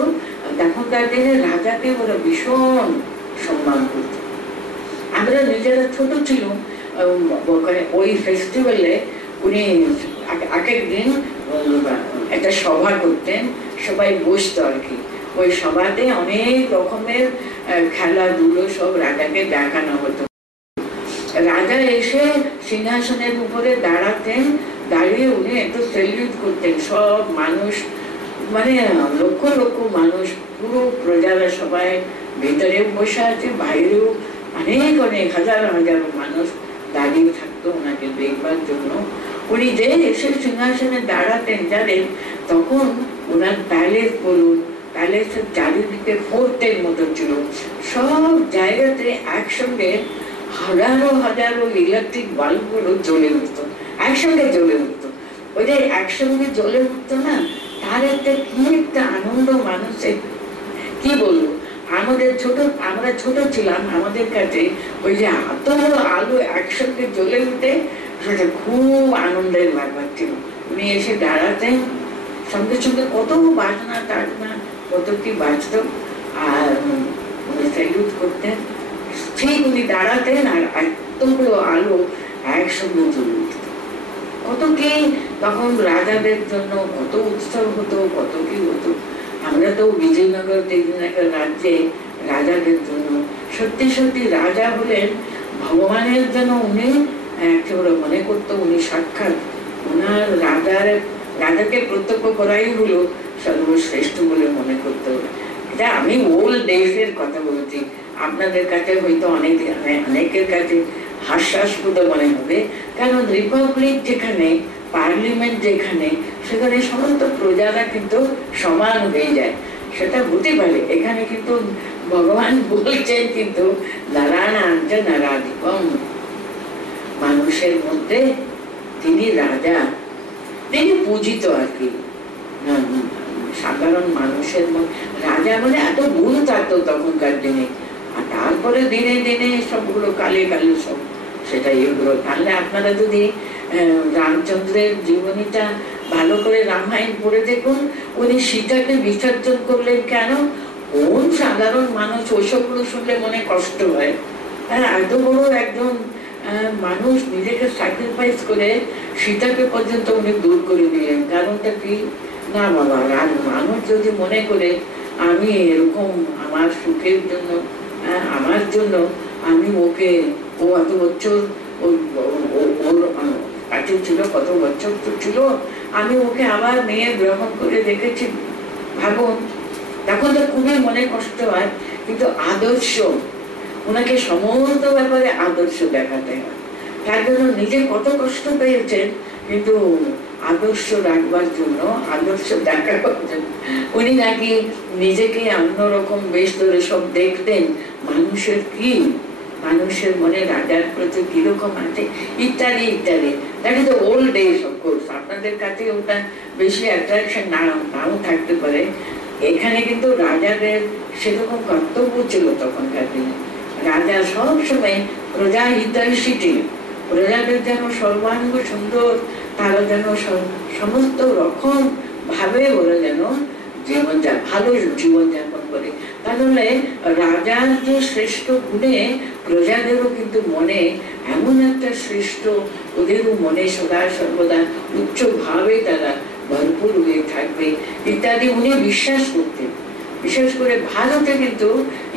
তখনকার দিনে রাজাকে ওরা ভীষণ সম্মান করত। আমরা নিজেরা ছোট ছিল, ওই ফেস্টিভ্যালে উনি এক দিন একটা সভা করতেন, সবাই বসতো আর কি। ওই সভাতে অনেক রকমের খেলাধুলো সব রাজাকে দেখানো হতো। রাজা এসে সিংহাসনের উপরে দাঁড়াতেন, দাঁড়িয়ে উনি একটু সেলিউট করতেন। সব মানুষ মানে লক্ষ লক্ষ মানুষ, পুরো প্রজারা সবাই ভেতরে বসে আছে, বাইরেও অনেক অনেক হাজার হাজার মানুষ দাঁড়িয়ে থাকতো ওনাকে দেখবার জন্য। উনি যে এসে সিংহাসনে দাঁড়াতেন জানেন, তখন ওনার প্যালেস বলুন, প্যালেসের চারিদিকে ফোর্টের মতো ছিল। সব জায়গাতে একসঙ্গে হাজারো হাজারো ইলেকট্রিক বাল্বগুলো জ্বলে উঠতো, একসঙ্গে জ্বলে উঠতো। ওই যে একসঙ্গে জ্বলে উঠতো না, তার একটা কি একটা আনন্দ মানুষের, কি বলবো। আমরা ছোট ছিলাম, আমাদের কাছে ওই যে এত বড় আলো একসঙ্গে জ্বলে উঠে, সেটা খুব আনন্দের ব্যাপার ছিল। উনি এসে দাঁড়াতেন, সঙ্গে সঙ্গে কত বাজনা টাজনা কত কি বাজতো, আর উনি স্যালুট করতেন। ঠিক উনি দাঁড়াতেন আর এতগুলো আলো একসঙ্গে জ্বলে উঠত। কত কি তখন রাজাদের জন্য কত উৎসব হতো, কত কি হতো। আমরা তো বিজয়নগর রাজ্যে রাজাদের জন্য সত্যি সত্যি রাজা হলেন ভগবানের জন্য। উনি একেবারে মনে করতো উনি সাক্ষাৎ ওনার রাজাকে প্রত্যক্ষ করাই হলো সর্বশ্রেষ্ঠ বলে মনে করতো। এটা আমি ওল্ড ডেজের কথা বলছি, আপনাদের কাছে হয়তো অনেকের কাছে হাস্যাস্পদ মনে হবে। কারণ রিপাবলিক যেখানে, পার্লামেন্ট যেখানে, সেখানে সমস্ত প্রজারা কিন্তু সমান হয়ে যায়, সেটা হতে পারে। এখানে কিন্তু ভগবান বলছেন কিন্তু নারায়ণ নারাধিপম, মানুষের মধ্যে তিনি রাজা, তিনি পূজিত আর কি। সাধারণ মানুষের মধ্যে রাজা মানে এত গুণ থাকতো তখনকার দিনে। আর তারপরে দিনে দিনে সবগুলো কালে কালে সব সেটাই এগুলো। তাহলে আপনারা যদি রামচন্দ্রের জীবনীটা ভালো করে রামায়ণ পড়ে দেখুন, উনি সীতাকে বিসর্জন করলেন কেন? কোন সাধারণ মানুষ ওইসবগুলো শুনলে মনে কষ্ট হয়? এত বড় একজন মানুষ নিজেকে স্যাক্রিফাইস করে সীতাকে পর্যন্ত উনি দূর করে দিলেন, কারণটা কি? না বাবা, মানুষ যদি মনে করে আমি এরকম আমার সুখের জন্য, আমার জন্য আমি ওকে, ও এত বছর ওর কাছে ছিল, কত বছর তো ছিল, আমি ওকে আবার মেয়ে গ্রহণ করে রেখেছি, ভাবুন, তখন তো খুবই মনে কষ্ট হয়। কিন্তু আদর্শ, ওনাকে সমস্ত ব্যাপারে আদর্শ দেখাতে হয়, তার জন্য নিজে কত কষ্ট পেয়েছেন, কিন্তু আদর্শ রাখবার জন্য, আদর্শ দেখাবার জন্য উনি নাকি নিজেকে অন্যরকম বেশ ধরে সব দেখতেন, মানুষের কি, মানুষের মনে রাজার প্রতি কিরকম আছে ইত্যাদি ইত্যাদি। That is the old days. Of course আপনাদের কাছে ওটা বেশি অ্যাট্রাকশন নাও থাকতে পারে, এখানে কিন্তু রাজাদের সেরকম কর্তব্য ছিল তখনকার দিনে। রাজা সব সময় প্রজা হিতৈষী ছিলেন, প্রজাদের যেন সর্বাঙ্গ সুন্দর, তারা যেন সমস্ত রকম ভাবে ওরা যেন ভালো জীবনযাপন করে। তাহলে রাজার যে শ্রেষ্ঠ গুণে প্রজাদেরও কিন্তু মনে এমন একটা শ্রেষ্ঠ, ওদেরও মনে সদা সর্বদা উচ্চ ভাবে তারা ভরপুর হয়ে থাকবে ইত্যাদি উনি বিশ্বাস করতেন। বিশেষ করে ভারতে কিন্তু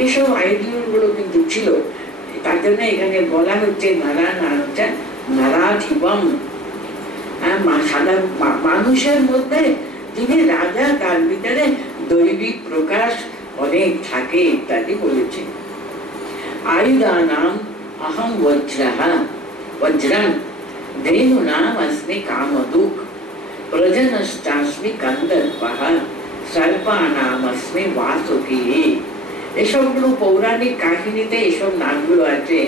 এসব আইডিয়াল গুলো কিন্তু ছিল, তার জন্য এখানে বলা হচ্ছে নারাধিবম, মানুষের মধ্যে তিনি রাজা, তার ভিতরে দৈবিক প্রকাশ অনেক থাকে ইত্যাদি বলেছে। আয়ুধানাম অহম বজ্রম ধেনুনাম अस्मि कामधुक প্রজনশ্চাস্মি কন্দর্পঃ সর্পানাম अस्मि वासুকী। এসবগুলো পৌরাণিক কাহিনীতে এসব নামগুলো আছে।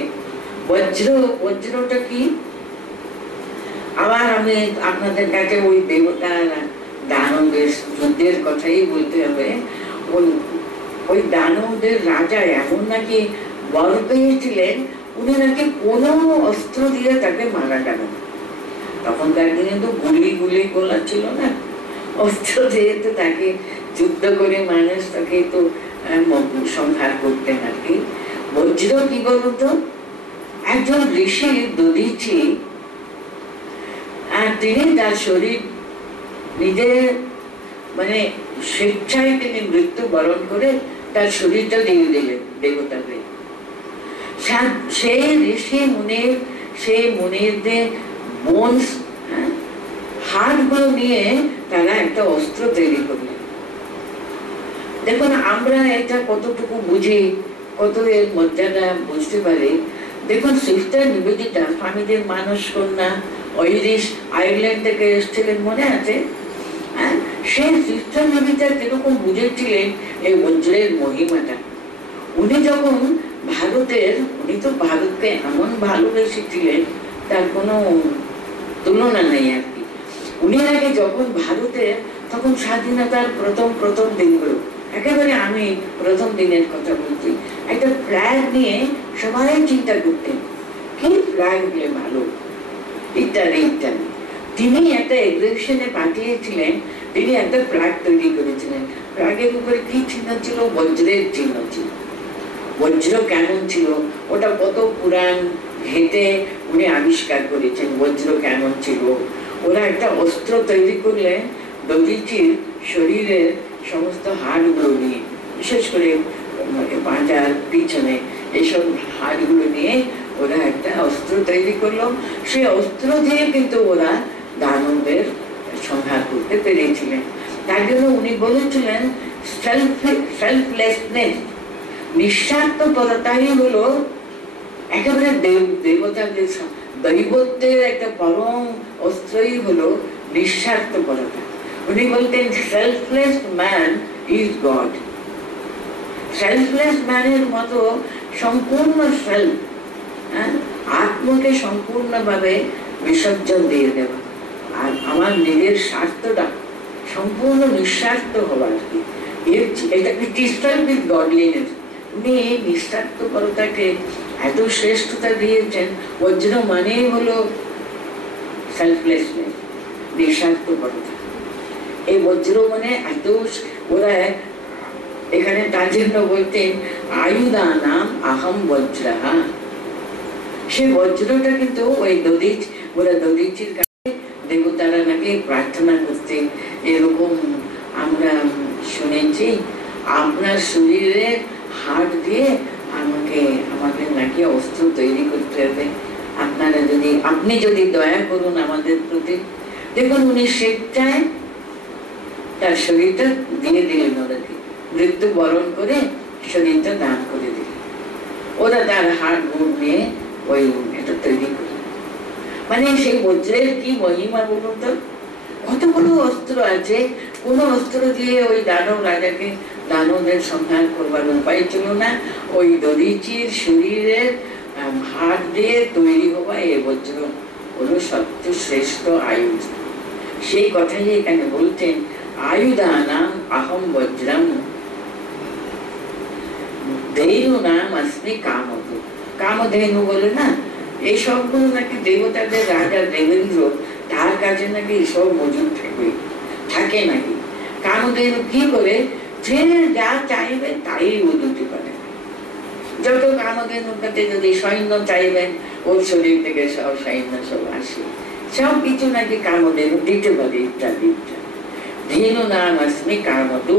বজ্রটা কি? আবার আমি আপনাদের কাছে ওই দেবতার দানবের যুদ্ধের কথাই বলতে হবে। ওই দানবদের রাজা এমন নাকি বল পেয়েছিলেন, উনি নাকি কোনো অস্ত্র দিয়ে তাকে মারা গেল। তখনকার দিনে তো গুলি গোলা ছিল না, অস্ত্র দিয়ে তো তাকে যুদ্ধ করে মানুষ তাকে তো সংহার করতেন আর কি। বজ্র কি বলতো? একজন ঋষি দধিচি, আর তিনি তার শরীর নিজের মানে স্বেচ্ছায় তিনি মৃত্যু বরণ করে তার শরীরটা দিয়ে দিলেন দেবতাকে। সেই ঋষি মুনির, সেই মুনিরদের বোনস, হাড়গুলো নিয়ে তারা একটা অস্ত্র তৈরি করলেন। দেখুন আমরা এটা কতটুকু বুঝি, কত এর মর্যাদা বুঝতে পারি। দেখুন সিস্টার নিবেদিতা, স্বামীদের মানস কন্যা, আইরিশ আয়ারল্যান্ড থেকে এসেছিলেন, মনে আছে? সেই সিস্টার নিবেদিতা কিরকম বুঝেছিলেন এই বজ্রের মহিমাটা। উনি যখন ভারতের, উনি তো ভারতকে এমন ভালোবেসেছিলেন তার কোনো তুলনা নেই আর কি। উনি আগে যখন ভারতে, তখন স্বাধীনতার প্রথম দিনগুলো, একেবারে আমি প্রথম দিনের কথা বলছি, একটা ফ্ল্যাগ নিয়ে সবাই চিন্তা করতেন কি ফ্ল্যাগ দিলে ভালো ইত্যাদি ইত্যাদি। তিনি একটা এক্সিবিশনে পাঠিয়েছিলেন, তিনি একটা ফ্ল্যাগ তৈরি করেছিলেন। ফ্ল্যাগের উপরে কি চিহ্ন ছিল? বজ্রের চিহ্ন ছিল। বজ্র কেমন ছিল, ওটা কত পুরাণ ঘেটে উনি আবিষ্কার করেছেন বজ্র কেমন ছিল। ওরা একটা অস্ত্র তৈরি করলেন দধিচির শরীরের সমস্ত হাড়গুলো নিয়ে, বিশেষ করে পাঁজার পিছনে এইসব হাড়গুলো নিয়ে ওরা একটা অস্ত্র তৈরি করলো। সেই অস্ত্র দিয়ে কিন্তু ওরা দানবের সংহার করতে পেরেছিলেন। তার জন্য উনি বলেছিলেন সেলফলেসনেস, নিঃস্বার্থপরতাই হলো একেবারে দেবতাদের দৈবত্বের একটা পরম অস্ত্রই হলো নিঃস্বার্থপরতা। উনি বলতেন selfless man is god. Selfless ম্যানের মতো সম্পূর্ণ সেলফ, আত্মকে সম্পূর্ণভাবে বিসর্জন দিয়ে দেওয়া, আর আমার নিজের স্বার্থটা সম্পূর্ণ নিঃস্বার্থ হওয়ার কি, এটাকে টিস্টাল উইথ গডলিনেস। উনি নিঃস্বার্থপরতাকে এত শ্রেষ্ঠতা দিয়েছেন। বজ্র মানে হলো সেলফলেসনেস, নিঃস্বার্থপরতা। এই বজ্র মানে এত ওরা এখানে তার জন্য বলতেন আয়ুধানাম আহম বজ্রহা। সে বজ্রটা কিন্তু ওই দধিচ, ওরা দধিচির কাছে দেবতারা নাকি প্রার্থনা করতেন, এরকম আমরা শুনেছি আপনার শরীরে হাড় দিয়ে আমাকে নাকি অস্ত্র তৈরি করতে হবে, আপনি যদি দয়া করুন আমাদের প্রতি। দেখুন উনি স্বেচ্ছায় তার শরীরটা দিয়ে দিলেন ওদেরকে, মৃত্যু বরণ করে শরীরটা দান করে দিলেন। ওরা তার হাড় গুড় নিয়ে ওই এটা তৈরি করে, মানে সেই বজ্রের কি মহিমা বলুন তো। কতগুলো অস্ত্র আছে, কোন অস্ত্র দিয়ে ওই দানব রাজাকে, দানবদের সংহার করবার উপায় ছিল না। ওই দধিচির শরীরের হাড় দিয়ে তৈরি হওয়া এই বজ্র হলো সবচেয়ে শ্রেষ্ঠ আয়ুধ। সেই কথাই এখানে বলতেন আয়ুধানাম আহম বজ্রম ধেনু নাম আসমি কামধু। কামধেনু বলে না, এই সবগুলো নাকি দেবতাদের রাজা দেবেন্দ্র তার কাছে নাকি সব মজুদ থাকে নাকি। কামধেনু কি করে, যে যা চাইবেন তাই ও দিতে পারে। যত কামধেনুর কাছে যদি সৈন্য চাইবেন ওর শরীর থেকে সব সৈন্য সব আসে, সব কিছু নাকি কামধেনু দিতে পারে ইত্যাদি ইত্যাদি। ধেনু নাম আসমি কামধু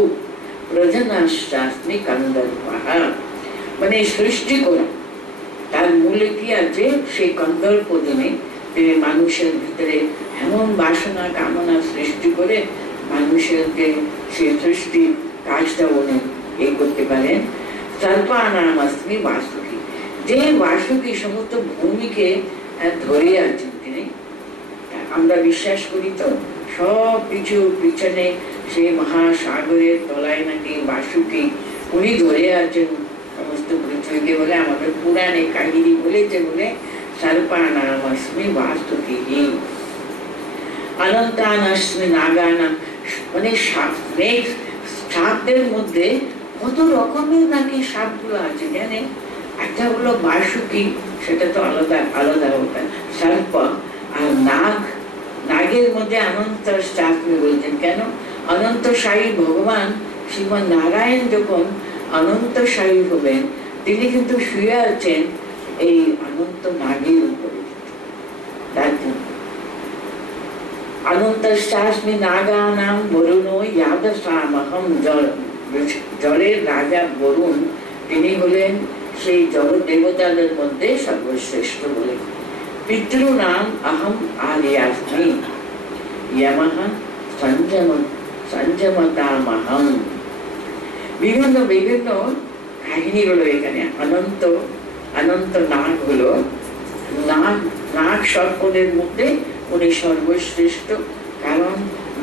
প্রজনাশ্বাস্মি কন্দর্পহা, মানে সৃষ্টি করা। তার মূলে কি আছে, সেই কন্দর্প দিনে তিনি মানুষের ভিতরে এমন বাসনা কামনা সৃষ্টি করে মানুষেরকে সেই সৃষ্টির কাজটা উনি এই করতে পারেন। সর্পানাম আসমি বাসুকি, যে বাসুকি সমস্ত ভূমিকে ধরে আছেন তিনি। আমরা বিশ্বাস করি তো সব কিছু পিছনে সেই মহাসাগরের তলায় নাকি বাসুকি উনি ধরে আছেন সমস্ত পৃথিবীকে বলে আমাদের পুরাণে কাহিনী বলেছে বলে সর্পানাম আসমি বাসুকি অনন্তানাস্মি নাগানাম, মানে সাপদের মধ্যে কত রকমের নাকি সাপগুলো আছে জানেন। একটা হলো বাসুকি, সেটা তো আলাদা আলাদা ওটা সর্প। আর নাগের মধ্যে অনন্ত শাস্ত্রী বলছেন কেন, অনন্তশায়ী ভগবান শ্রীমান নারায়ণ যখন অনন্তশায়ী হবেন তিনি কিন্তু শুয়ে আছেন এই অনন্ত নাগের উপরে। তার জন্য অনন্তস্মি নাগানাম বরুণ ইয়াদসামহম, জলের রাজা বরুণ তিনি হলেন সেই জল দেবতাদের মধ্যে সর্বশ্রেষ্ঠ বলে। পিতৃনাম অহম আর্যাস্মি यमः संयमतामहं। বিভিন্ন বিভিন্ন কাহিনী হলো এখানে। অনন্ত অনন্ত নাগ হলো, নাগ সর্পদের মধ্যে উনি সর্বশ্রেষ্ঠ, কারণ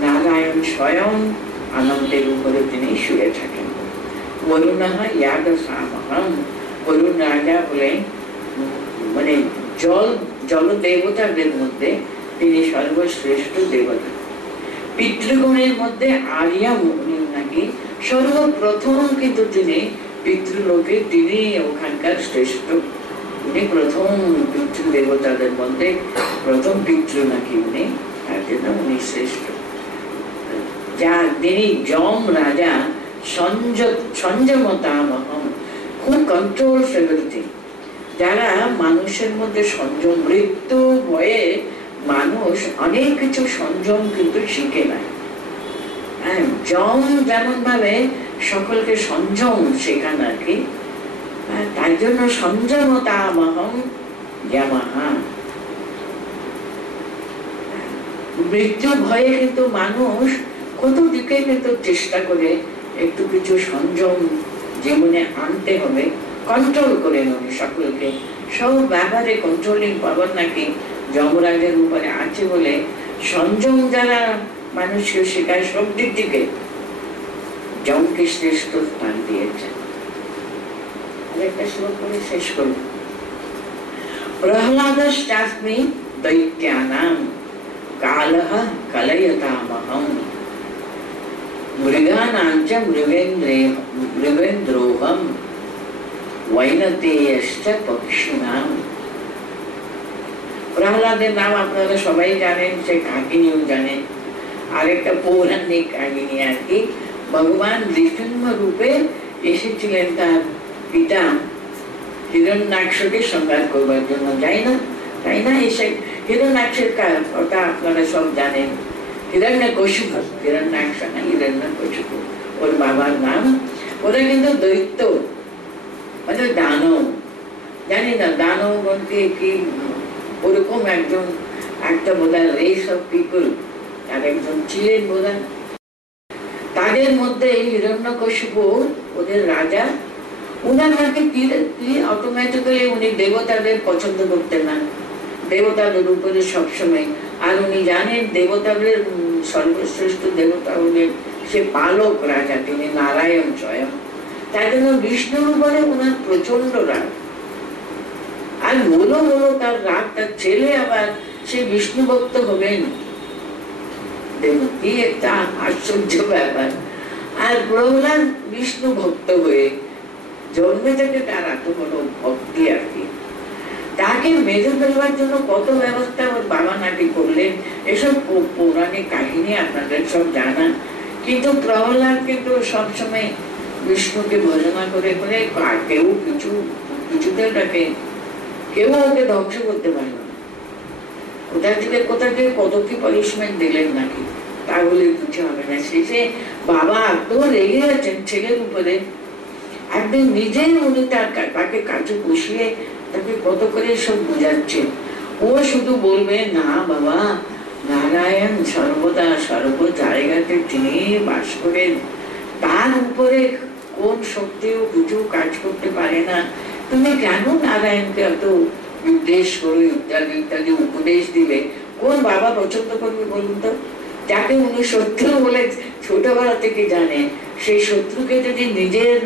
নারায়ণ স্বয়ং আনন্দের উপরে তিনি শুয়ে থাকেন। বরুণঃ ইয়াদসামহম, বরুণ রাজা হলেন মানে জল দেবতাদের মধ্যে তিনি সর্বশ্রেষ্ঠ দেবতা। পিতৃগণের মধ্যে আর্যা উনি নাকি সর্বপ্রথম, কিন্তু তিনি পিতৃলোকে তিনি ওখানকার শ্রেষ্ঠ, উনি প্রথম পিতৃ দেবতাদের মধ্যে প্রথম পিতৃ নাকি উনি, তার জন্য উনি শ্রেষ্ঠ। যার তিনি যম রাজা সংযমতামহম, খুব কন্ট্রোল ফেভারিটি। যারা মানুষের মধ্যে সংযম, মৃত্যু ভয়ে মানুষ অনেক কিছু সংযম কিন্তু শিখে নেয়। যম যেমন ভাবে সকলকে সংযম শেখান আর কি, তার জন্য সংযমতামহম যমহা। মৃত্যু ভয়ে কিন্তু মানুষ কত দিকে কিন্তু চেষ্টা করে একটু কিছু সংযম জীবনে আনতে হবে, কন্ট্রোল করে উনি সকলকে। সব ব্যাপারে কন্ট্রোলিং পাওয়ার নাকি যমরাজের উপরে আছে বলে সংযম যারা মানুষকে শেখায় সব দিক থেকে যমকে শ্রেষ্ঠ স্থান দিয়েছে। আরেকটা শ্লোক করে শেষ করব। প্রহ্লাদশ্চাস্মি দৈত্যানাম কালঃ কলয়তামহম মৃগানাঞ্চ মৃগেন্দ্রোহম वैनतेयश्च पक्षिणाम। প্রহ্লাদের নাম আপনারা সবাই জানেন, সে কাহিনীও জানেন। আরেকটা পৌরাণিক কাহিনী আর কি, ভগবান নৃসিংহ রূপে এসেছিলেন তার পিতা হিরণ্যাক্ষকে সংহার করবার জন্য, তাই না? এসে হিরণ্যাক্ষের কথা আপনারা সব জানেন, হিরণ্যকশিপু, হিরণ্যাক্ষ না, হিরণ্যকশিপু ওর বাবার নাম। ওরা কিন্তু দৈত্য, মানে দানব, জানি না দানব বলতে কি, ওরকম একটা বোধহয় রেস অফ পিপল আর একজন ছিলেন বোধহয়। তাদের মধ্যে হিরণ্যকশিপু ওদের রাজা, উনার নাকি অটোমেটিক্যালি উনি দেবতাদের পছন্দ করতেন না, দেবতাদের উপরে সবসময়। আর উনি জানেন দেবতাদের সর্বশ্রেষ্ঠ দেবতা হলেন সে পালক রাজা, তিনি নারায়ণ স্বয়ং। তাই জন্য বিষ্ণুর উপরে ওনার প্রচন্ড রাগ। আর বলো তার রাগ, তার ছেলে আবার সে বিষ্ণু ভক্ত হবেন, দেখো কি একটা আশ্চর্য ব্যাপার। আর প্রহ্লাদ বিষ্ণু ভক্ত হয়ে জন্মে থেকে তার এত বড় ভক্তি আর কি। তাকে মেরে ফেলবার জন্য কত ব্যবস্থা ওর বাবা নাকি করলেন, এসব পৌরাণিক কাহিনী আপনাদের সব জানা। কিন্তু প্রহ্লাদ কিন্তু সবসময় বিষ্ণুকে ভজনা করে করে, কেউ কিছুতে তাকে, কেউ ওকে ধ্বংস করতে পারল না। কোথা থেকে কত কি পানিশমেন্ট দিলেন নাকি, তাহলে কিছু হবে না। শেষে বাবা এত রেগে আছেন ছেলের উপরে, একদিন নিজেই উনি তাকে কাছে বসিয়ে তাকে কত করে সব বোঝাচ্ছে। ও শুধু বলবে, না বাবা, নারায়ণ সর্বদা সর্ব জায়গাতে তিনি বাস করেন, তার উপরে কোন শক্তিও কিছু কাজ করতে পারে না। তুমি কেন নারায়ণকে এত নির্দেশ করো, ইত্যাদি ইত্যাদি উপদেশ দিলে? কোন বাবা পছন্দ করবে বলুন তো? যাকে উনি শত্রু বলে ছোটবেলা থেকে জানে, সেই শত্রুকে যদি নিজের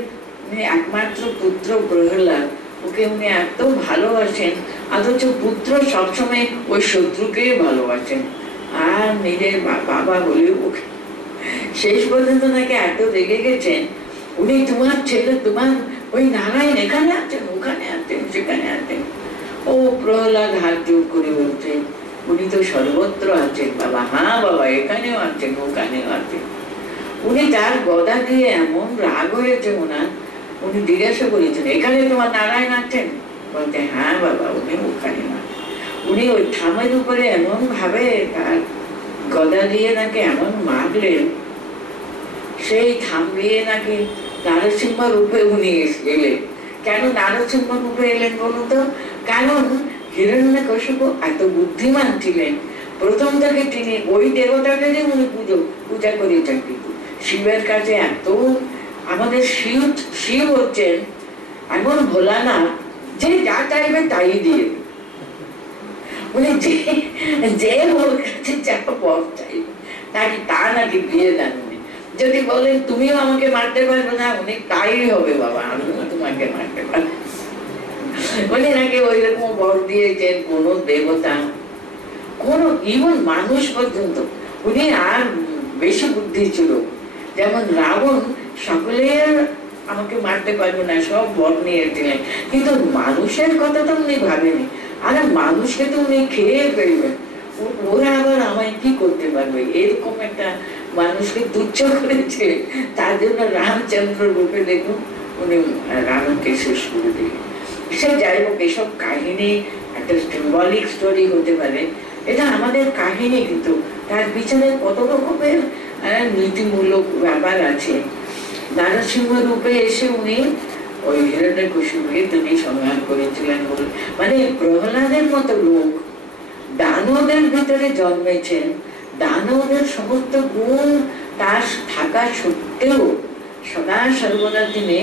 একমাত্র পুত্র প্রহ্লাদ, ওকে উনি এত ভালোবাসেন, অথচ পুত্র সবসময় ওই শত্রুকে ভালোবাসেন, আর নিজের বাবা বলে ওকে শেষ পর্যন্ত নাকি এত রেগে গেছেন, উনি তোমার ছেলে, তোমার ওই নারায়ণ এখানে আছেন, ওখানে আছেন, সেখানে আছেন। ও প্রহ্লাদ হাত জোর করে বলছে, উনি তো সর্বত্র আছেন বাবা। হ্যাঁ বাবা, এখানেও আছেন, ওখানেও আছেন। উনি তার গদা দিয়ে এমন রাগ হয়েছে ওনার, উনি জিজ্ঞাসা করেছেন, এখানে তোমার নারায়ণ আছেন? বলতে, হ্যাঁ বাবা, উনি ওখানে না। উনি ওই থামের উপরে এমন ভাবে তার গদা দিয়ে নাকি এমন মারলেন, সেই থাম দিয়ে নাকি নারসিংহ রূপে উনি এলেন। কেন নারসিংহ রূপে এলেন বলুন তো? কারণ হিরণ্যকশিপু এত বুদ্ধিমান ছিলেন, প্রথম থেকে তিনি ওই দেবতাদেরই উনি পূজা করেছেন। কিন্তু শিবের কাছে এত, আমাদের শিব হচ্ছেন এমন ভোলানাথ যে যা চাইবে তাই দিয়ে, উনি যে ওর কাছে যা বর চাইবে নাকি তা নাকি দিয়ে দেন। যদি বলেন তুমিও আমাকে মারতে পারবে না, উনি তাই হবে বাবা, আমিও তোমাকে মারতে পারবো। উনি নাকি ওই রকম বর দিয়েছেন কোন দেবতা, কোন ইভেন মানুষ পর্যন্ত। উনি আর বেশি বুদ্ধি ছিল, যেমন রাবণ সকলের আমাকে মারতে পারবে না সব বর নিয়েছিলেন, কিন্তু মানুষের কথা তো উনি ভাবেনি। আর মানুষকে তো উনি খেয়ে ফেলবেন, ওরা আবার আমায় কি করতে পারবে, এরকম একটা মানুষকে তুচ্ছ করেছে। তার জন্য রামচন্দ্র রূপে দেখুন উনি রামকে শেষ করে দিলেন। সে যাই হোক, এসব কাহিনী একটা সিম্বলিক স্টোরি হতে পারে, এটা আমাদের কাহিনী, কিন্তু তার পিছনে কত রকমের নীতিমূলক ব্যাপার আছে। নারসিংহ রূপে এসে উনি ওই হিরণ্যকশিপুকে তিনি সংহার করেছিলেন বলে, মানে প্রহ্লাদের মতো লোক দানবদের ভিতরে জন্মেছেন, দানবদের সমস্ত গুণ তার থাকা সত্ত্বেও সদা সর্বদা তিনি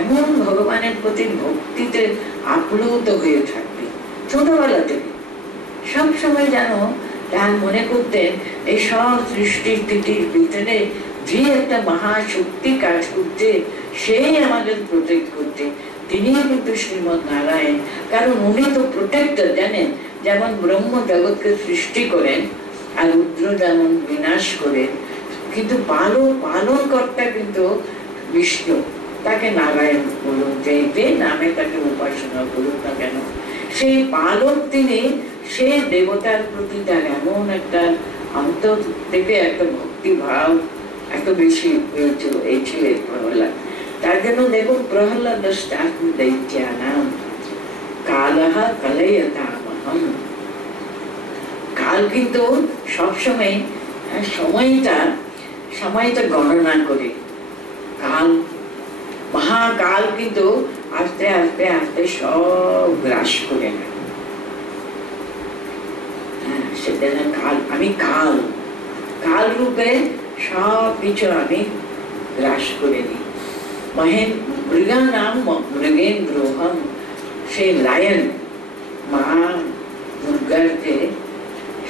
এমন ভগবানের প্রতি ভক্তিতে আপ্লুত হয়ে থাকতেন। ছোটবেলা থেকে সবসময় যেন তার মনে করতেন এই সব সৃষ্টি স্থিতির ভিতরে যে একটা মহাশক্তি কাজ করছে, সেই আমাদের প্রোটেক্ট করছে, তিনি কিন্তু শ্রীমৎ নারায়ণ। কারণ উনি তো প্রোটেক্টর, জানেন, যেমন ব্রহ্ম জগৎকে সৃষ্টি করেন আর রুদ্র যেমন বিনাশ করেন, কিন্তু পালন কর্তা কিন্তু বিষ্ণু, তাকে নারায়ণ বলুন, যে নামে তাকে উপাসনা করুন না কেন, সেই পালক তিনি সে দেবতার প্রতি তার এমন একটা অন্তর থেকে একটা ভক্তি ভাব এত বেশি হয়েছিল এই ছেলে প্রহ্লাদ। তার জন্য দেখুন প্রহ্লাদ দৈত্যানাম কালহ কলয়তামহম। কাল কিন্তু সবসময় সময়টা গণনা করে। কাল মহাকাল কিন্তু আস্তে আস্তে আস্তে সব গ্রাস করে নেয়। সেটা কাল, আমি কাল কাল রূপে সব কিছু আমি গ্রাস করে নিই। মৃগানাম মৃগেন্দ্রোহম, সেই লায়ন মা দুর্গার যে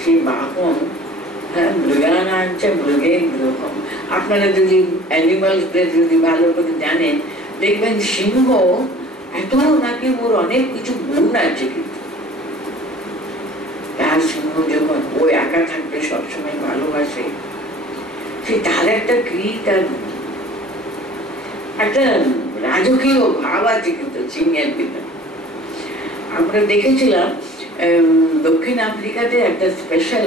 সেই বাহন, মৃগানাঞ্চ মৃগেন্দ্রোহম। আপনারা যদি অ্যানিমালসদের যদি ভালো করে জানেন দেখবেন সিংহ এত নাকি ওর অনেক কিছু গুণ আছে। কিন্তু তার সিংহ যখন ও একা থাকবে সবসময় ভালোবাসে, সে তার একটা কি তার একটা রাজকীয় ভাব আছে কিন্তু সিংহের ভিতরে। আমরা দেখেছিলাম দক্ষিণ আফ্রিকাতে একটা স্পেশাল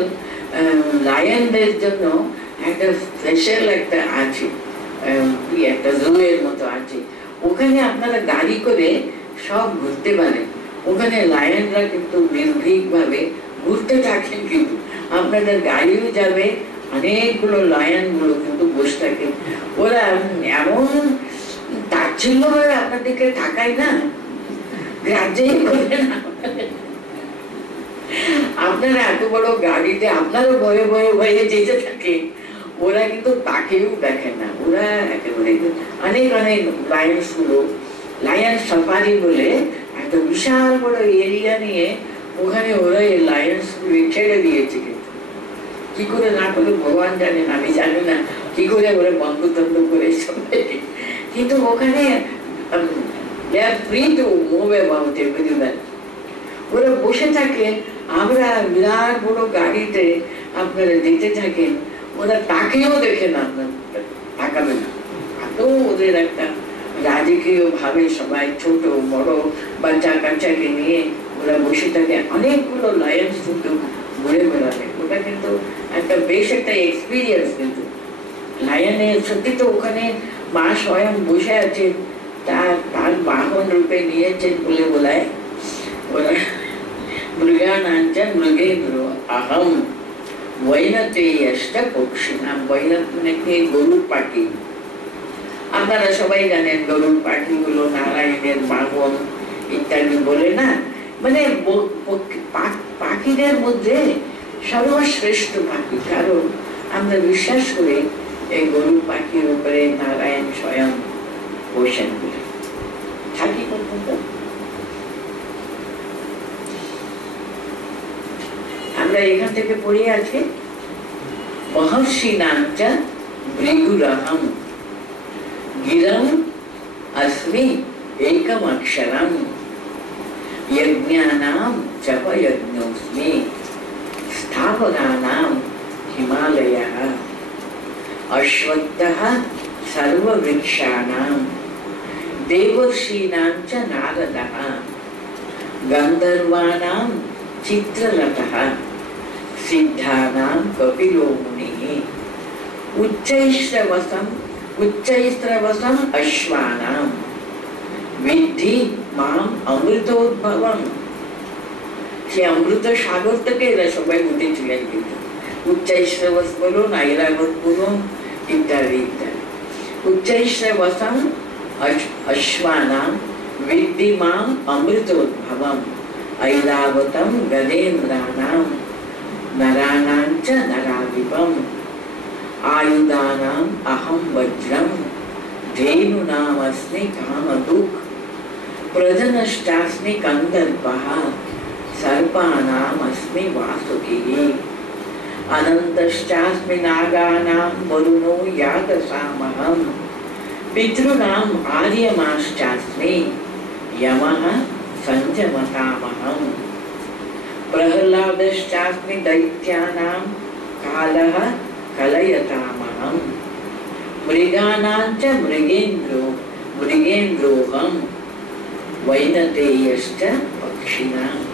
লায়নদের জন্য একটা স্পেশাল একটা আছে, একটা জুয়ের মতো আছে। ওখানে আপনারা গাড়ি করে সব ঘুরতে পারেন। ওখানে লায়নরা কিন্তু নির্ভীক ভাবে ঘুরতে থাকেন, কিন্তু আপনাদের গাড়িও যাবে, অনেকগুলো লায়ন গুলো কিন্তু বসে থাকে। ওরা এমন তাচ্ছিল্য ভাবে আপনাদেরকে তাকায় না, গ্রাহ্যই করে না। আপনারা এত বড় গাড়িতে আপনারও ভয়ে ভয়ে ভয়ে যেতে থাকে, ওরা কিন্তু তাকেও দেখে না। ওরা একেবারে অনেক অনেক লায়ন্স গুলো, লায়ন সাফারি বলে একটা বিশাল বড় এরিয়া নিয়ে ওখানে ওরা এই লায়ন্স গুলো ছেড়ে দিয়েছে। কিন্তু কি করে না করে ভগবান জানেন, আমি জানি না কি করে ওরা বন্ধুতন্ত্র করে সবাই। কিন্তু ওখানে ওরা বসে থাকে, আমরা বিরাট বড় গাড়িতে আপনারা যেতে থাকেন, ওরা তাকেও দেখে না, আপনার তাকাবে না। এত ওদের একটা রাজকীয় ভাবে সবাই ছোট বড় বাচ্চা কাচ্চাকে নিয়ে ওরা বসে থাকে। অনেকগুলো লায়ন্স কিন্তু ঘুরে বেড়াবে। ওটা কিন্তু একটা বেশ একটা এক্সপিরিয়েন্স। কিন্তু লায়নের সত্যি তো ওখানে মা স্বয়ং বসে আছে, তার বাহন রূপে নিয়েছেন বলে বলায়। ওরা মৃগানাঞ্চ মৃগেন্দ্র আহম বৈনতেয়শ্চ পক্ষিণাম। বৈনত নাকি গরুর পাখি। আপনারা সবাই জানেন গরুর পাখিগুলো নারায়ণের বাহন ইত্যাদি বলে না, মানে পাখিদের মধ্যে সর্বশ্রেষ্ঠ পাখি। কারণ আমরা বিশ্বাস করি এই গরুর পাখির উপরে নারায়ণ স্বয়ং বসেন বলে থাকি পর্যন্ত। আমরা এখান থেকে পড়ে আছি মহর্ষি নাঞ্চ ভৃগুরহম গিরম अस्मि एकम अक्षरम यज्ञानां जप यज्ञोस्मि स्थावरानां हिमालयः अश्वत्थः सर्ववृक्षाणां देवर्षीणां च नारदः गन्धर्वाणां चित्ररथः सिद्धानां कपिलो मुनिः उच्चैस्रवसं अश्वानां विद्धि मां अमृतोद्भवम्। সে অমৃত সাগর থেকে এরা সবাই উঠেছিলেন। কিন্তু উচ্চৈশ্রবস বলুন, ঐরাবত বলুন, ইত্যাদি ইত্যাদি। উচ্চৈশ্রবসং অশ্বানাং বিদ্ধি মাং অমৃতোদ্ভবম ঐরাবতম গজেন্দ্রাণাং নরাণাং চ নরাধিপম आयुधानां अहं वज्रं धेनुनामस्मि कामधुक् प्रजनश्चास्मि कन्दर्पः सर्पानामस्मि वासुकिः अनन्तश्चास्मि नागानां वरुणो यादसामहं पितॄणाम् आर्यमाश्चास्मि यमः सञ्जमतामहं प्रह्लादश्चास्मि दैत्यानां कालः कलयतामहं मृगाणां च मृगेन्द्रोहं वैनतेयश्च पक्षिणाम्।